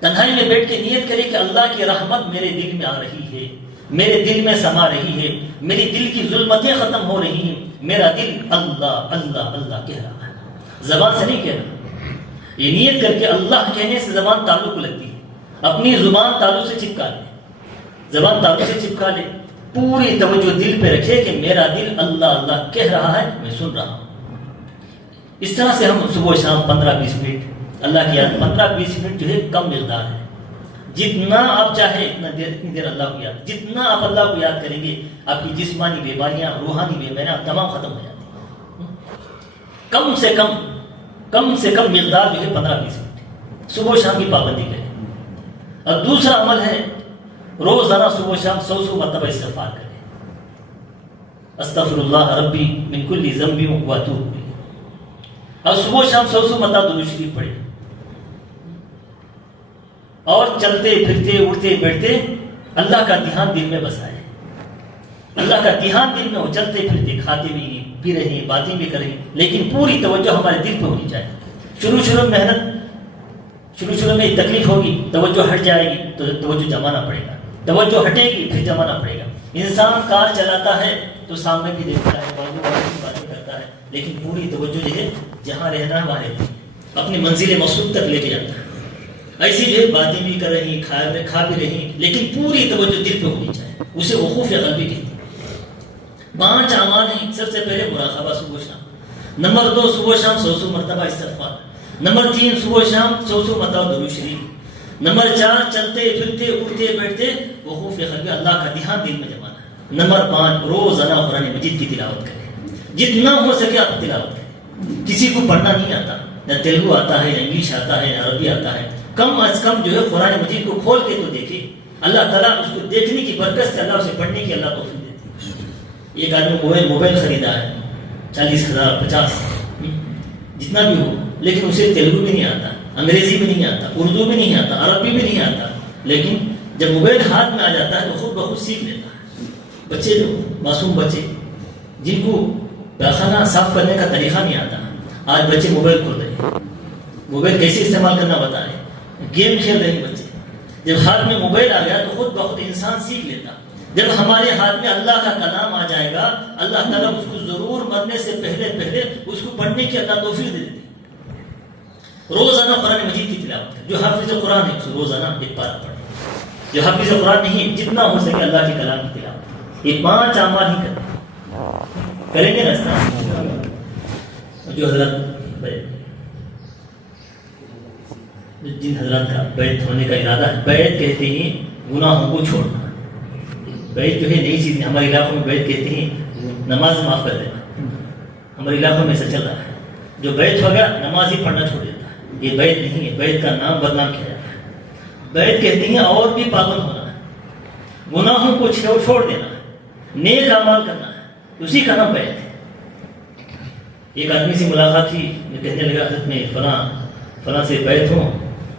تنہائی میں بیٹھ کے نیت کرے کہ اللہ کی رحمت میرے دل میں آ رہی ہے، میرے دل میں سما رہی ہے، میری دل کی ظلمتیں ختم ہو رہی ہیں، میرا دل اللہ اللہ اللہ کہہ رہا ہے، زبان سے نہیں کہہ رہا۔ یہ نیت کر کے اللہ کہنے سے زبان تعلق کو لگتی ہے، اپنی زبان تعلق سے چپکا لے، زبان تعلق سے چپکا لے، پوری توجہ دل پہ رکھے کہ میرا دل اللہ اللہ کہہ رہا ہے، میں سن رہا ہوں۔ اس طرح سے ہم صبح شام 15-20 منٹ اللہ کی یاد، 15-20 منٹ جو ہے کم مقدار ہے، جتنا آپ چاہے اتنی دیر اللہ کو یاد، جتنا آپ اللہ کو یاد کریں گے آپ کی جسمانی بیماریاں، روحانی بیماریاں تمام ختم ہو جاتی ہیں۔ کم سے کم مقدار جو ہے 15-20 منٹ صبح و شام کی پابندی کریں۔ اور دوسرا عمل ہے روزانہ صبح و شام 100 مرتبہ استغفار کریں، استغفر اللہ ربی من کل ذنب واتوب الیہ، اور صبح و شام 100 مرتبہ درود شریف پڑھیں، اور چلتے پھرتے اٹھتے بیٹھتے اللہ کا دھیان دل میں بسائے، اللہ کا دھیان دل میں ہو، چلتے پھرتے، کھاتے بھی نہیں، پی رہے ہیں، باتیں بھی کریں، لیکن پوری توجہ ہمارے دل پہ ہونی چاہیے۔ شروع محنت، شروع میں تکلیف ہوگی، توجہ ہٹ جائے گی تو توجہ جمانا پڑے گا، توجہ ہٹے گی پھر جمانا پڑے گا۔ انسان کار چلاتا ہے تو سامنے بھی دیکھتا ہے، بازو کی باتیں کرتا ہے، لیکن پوری توجہ جو ہے جہاں رہنا ہے وہاں رہتی ہے، اپنی منزل مقصود تک لے کے جاتا ہے۔ ایسی جو ہے باتیں بھی کر رہی، کھا بھی رہی، لیکن پوری توجہ دل پہ ہونی چاہیے، اسے وقوف قلبی کہتے ہیں۔ 5 اعمال ہیں، سب سے پہلے مراقبہ صبح شام، نمبر 2 صبح شام 100 مرتبہ استغفار، نمبر 3 صبح شام 100 مرتبہ درود شریف، نمبر 4 چلتے پھرتے اٹھتے بیٹھتے وقوف قلبی، اللہ کا دھیان دل میں جمانا ہے، نمبر 5 روزانہ قرآن مجید کی تلاوت کریں، جتنا ہو سکے آپ تلاوت کریں۔ کسی کو پڑھنا نہیں آتا، نہ تیلگو آتا ہے، نہ انگلش آتا ہے، نہ عربی آتا ہے، کم از کم جو ہے قرآن مجید کو کھول کے تو دیکھے، اللہ تعالیٰ اس کو دیکھنے کی برکت سے اللہ اسے پڑھنے کی اللہ توفیق دیتی ہے۔ ایک آدمی موبائل خریدا ہے 40,000 50 جتنا بھی ہو، لیکن اسے تیلگو بھی نہیں آتا، انگریزی بھی نہیں آتا، اردو بھی نہیں آتا، عربی بھی نہیں آتا، لیکن جب موبائل ہاتھ میں آ جاتا ہے تو خود بخود سیکھ لیتا ہے۔ بچے لوگ، معصوم بچے جن کو پیخانہ صاف کرنے کا طریقہ نہیں آتا، آج بچے موبائل کھول رہے ہیں، موبائل کیسے استعمال کرنا بتا رہے ہیں، گیم کھیل رہے ہیں بچے۔ جب ہاتھ میں موبائل آ گیا تو خود بخود انسان سیکھ لیتا۔ جب ہمارے ہاتھ میں اللہ کا کلام آ جائے گا، اللہ تعالیٰ اس کو ضرور مرنے سے پہلے اس کو پڑھنے کی اللہ توفیق دے دیتی۔ روزانہ قرآن مجید کی تلاوت، جو حافظ قرآن ہے اس کو روزانہ ایک پارہ پڑھے، جو حافظ قرآن نہیں، جتنا ہو سکے اللہ کے کلام کی تلاوت، یہ 5 اعمال ہی کریں گے نا. جو حضرات جن حضرات کا بیعت ہونے کا ارادہ ہے، بیعت کہتے ہیں گناہوں کو چھوڑنا. بیعت جو ہے نئی چیز. ہمارے علاقوں میں بیعت کہتے ہیں نماز معاف کر دینا. ہمارے علاقوں میں ایسا چل رہا ہے، جو بیعت ہو گیا نماز ہی پڑھنا چھوڑ دیتا ہے. یہ بیعت نہیں ہے، بیعت کا نام بدنام کیا جاتا ہے. بیعت کہتے ہیں اور بھی پابند ہونا ہے، گناہوں کو چھوڑ دینا ہے، نیک اعمال کرنا ہے، اسی کا نام بیعت ہے. ایک آدمی سے ملاقات تھی، میں کہنے لگا حضرت میں فلاں سے بیعت ہوں،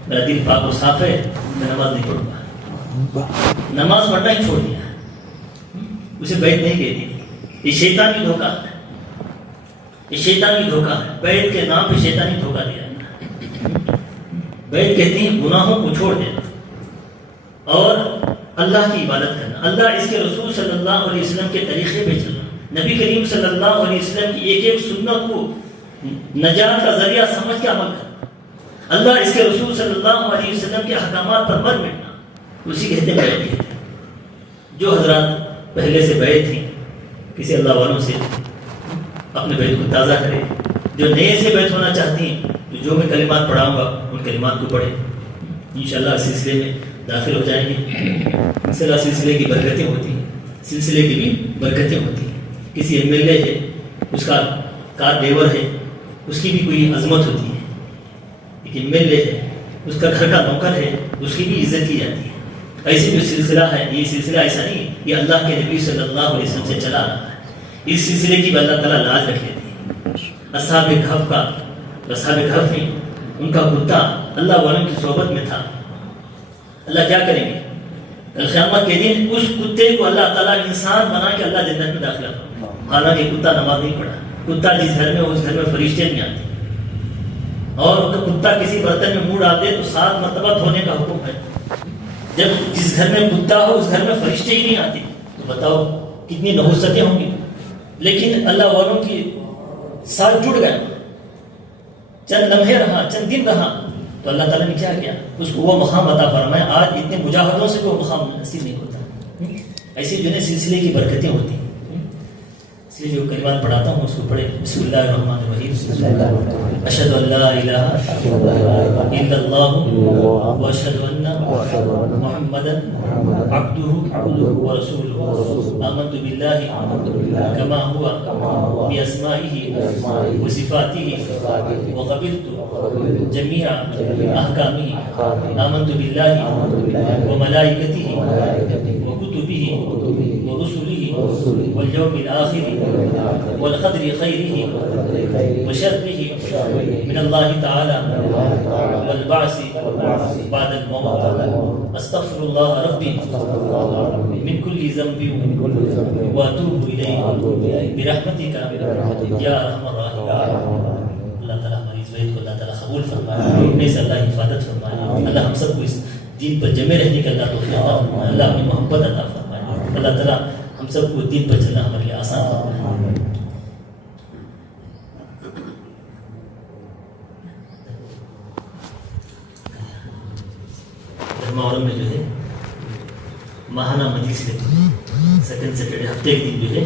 میرا دل پاک و صاف ہے، میں نماز نہیں پڑھوں گا. نماز پڑھنا ہی چھوڑ دیا. اسے بیعت نہیں کہتی. یہ شیطانی دھوکہ ہے، یہ شیطانی دھوکہ ہے. بیعت کے نام پہ شیطانی دھوکہ دیا. بیعت کہتے ہیں گناہوں کو چھوڑ دینا اور اللہ کی عبادت کرنا، اللہ اس کے رسول صلی اللہ علیہ وسلم کے طریقے پہ چلنا، نبی کریم صلی اللہ علیہ وسلم کی ایک ایک سنت کو نجات کا ذریعہ سمجھ کے عمل کرنا، اللہ اس کے رسول صلی اللہ علیہ وسلم کے احکامات پر مت مٹنا. اسی کہتے ہیں بیعت کہتے ہیں. جو حضرات پہلے سے بیعت ہیں، کسی اللہ والوں سے اپنے بیعت کو تازہ کرے. جو نئے سے بیعت ہونا چاہتی ہیں، جو میں کلمات پڑھاؤں گا ان کلمات کو پڑھیں، انشاءاللہ اس سلسلے میں داخل ہو جائیں گے. انشاءاللہ سلسلے کی برکتیں ہوتی ہیں، سلسلے کی بھی برکتیں ہوتی ہیں. کسی ایم ایل اے ہے، اس کا کار ڈیور ہے، اس کی بھی کوئی عظمت ہوتی ہے. ایک ایم ایل اے ہے، اس کا گھر کا نوکر ہے، اس کی بھی عزت کی جاتی ہے. ایسے جو سلسلہ ہے، یہ سلسلہ ایسا نہیں ہے، یہ اللہ کے نبی صلی اللہ علیہ وسلم سے چلا رہا ہے. اس سلسلے کی بھی اللہ تعالیٰ لاج رکھ لیتے ہیں. اصحاب کہف میں ان کا کتا اللہ والوں کی صحبت میں تھا. اللہ کیا کریں گے؟ کل قیامت کے دن اس کتے کو اللہ تعالیٰ انسان بنا کے اللہ جنت میں داخلہ کرے. حالانکہ کتا نماز نہیں پڑھا. کتا جس گھر میں، اس گھر میں فرشتے نہیں آتے. اور کتا کسی برتن میں منہ ڈال دے تو 7 مرتبہ دھونے کا حکم ہے. جب جس گھر میں کتا ہو اس گھر میں فرشتے ہی نہیں آتے تو بتاؤ کتنی نحوستیں ہوں گی. لیکن اللہ والوں کی ساتھ جڑ گئے، چند لمحے رہا، چند دن رہا تو اللہ تعالیٰ نے کیا کیا؟ اس کو وہ مقام عطا فرمایا. آج اتنے مجاہدوں سے وہ مقام نصیب نہیں ہوتا. ایسے جو ہے سلسلے کی برکتیں ہوتی ہیں. اس لیے جو کلمات پڑھاتا ہوں اس کو پڑھے. بسم اللہ الرحمن الرحیم. اشہد ان لا الہ الا اللہ واشہد ان محمدا عبدہ ورسولہ. آمنت باللہ کما ہوا باسمائہ وصفاتہ وقبلت جميع احکامہ. آمنت باللہ وملائکتہ وکتبہ ورسلہ واليوم الآخر والقدر خيره وشره من الله تعالى والبعث بعد الموت. استغفر الله ربي من كل ذنب واتوب اليه برحمتك يا ارحم الراحمين. اللہ تعالیٰ ہماری اس بیعت کو اللہ تعالیٰ قبول فرمائے، اپنے سے اللہ حفاظت فرمائے. اللہ ہم سب کو اس دین پر جمے رہنے کا اللہ توفیق عطا فرمائے. اللہ اپنی محبت عطا فرمائے. اللہ تعالیٰ ہم سب کو دین پر چلنا ہمارے لیے آسان فرمائے. محرم میں جو ہے ماہانہ مجلس ہے، سیکنڈ سیٹرڈے ہفتے کے دن جو ہے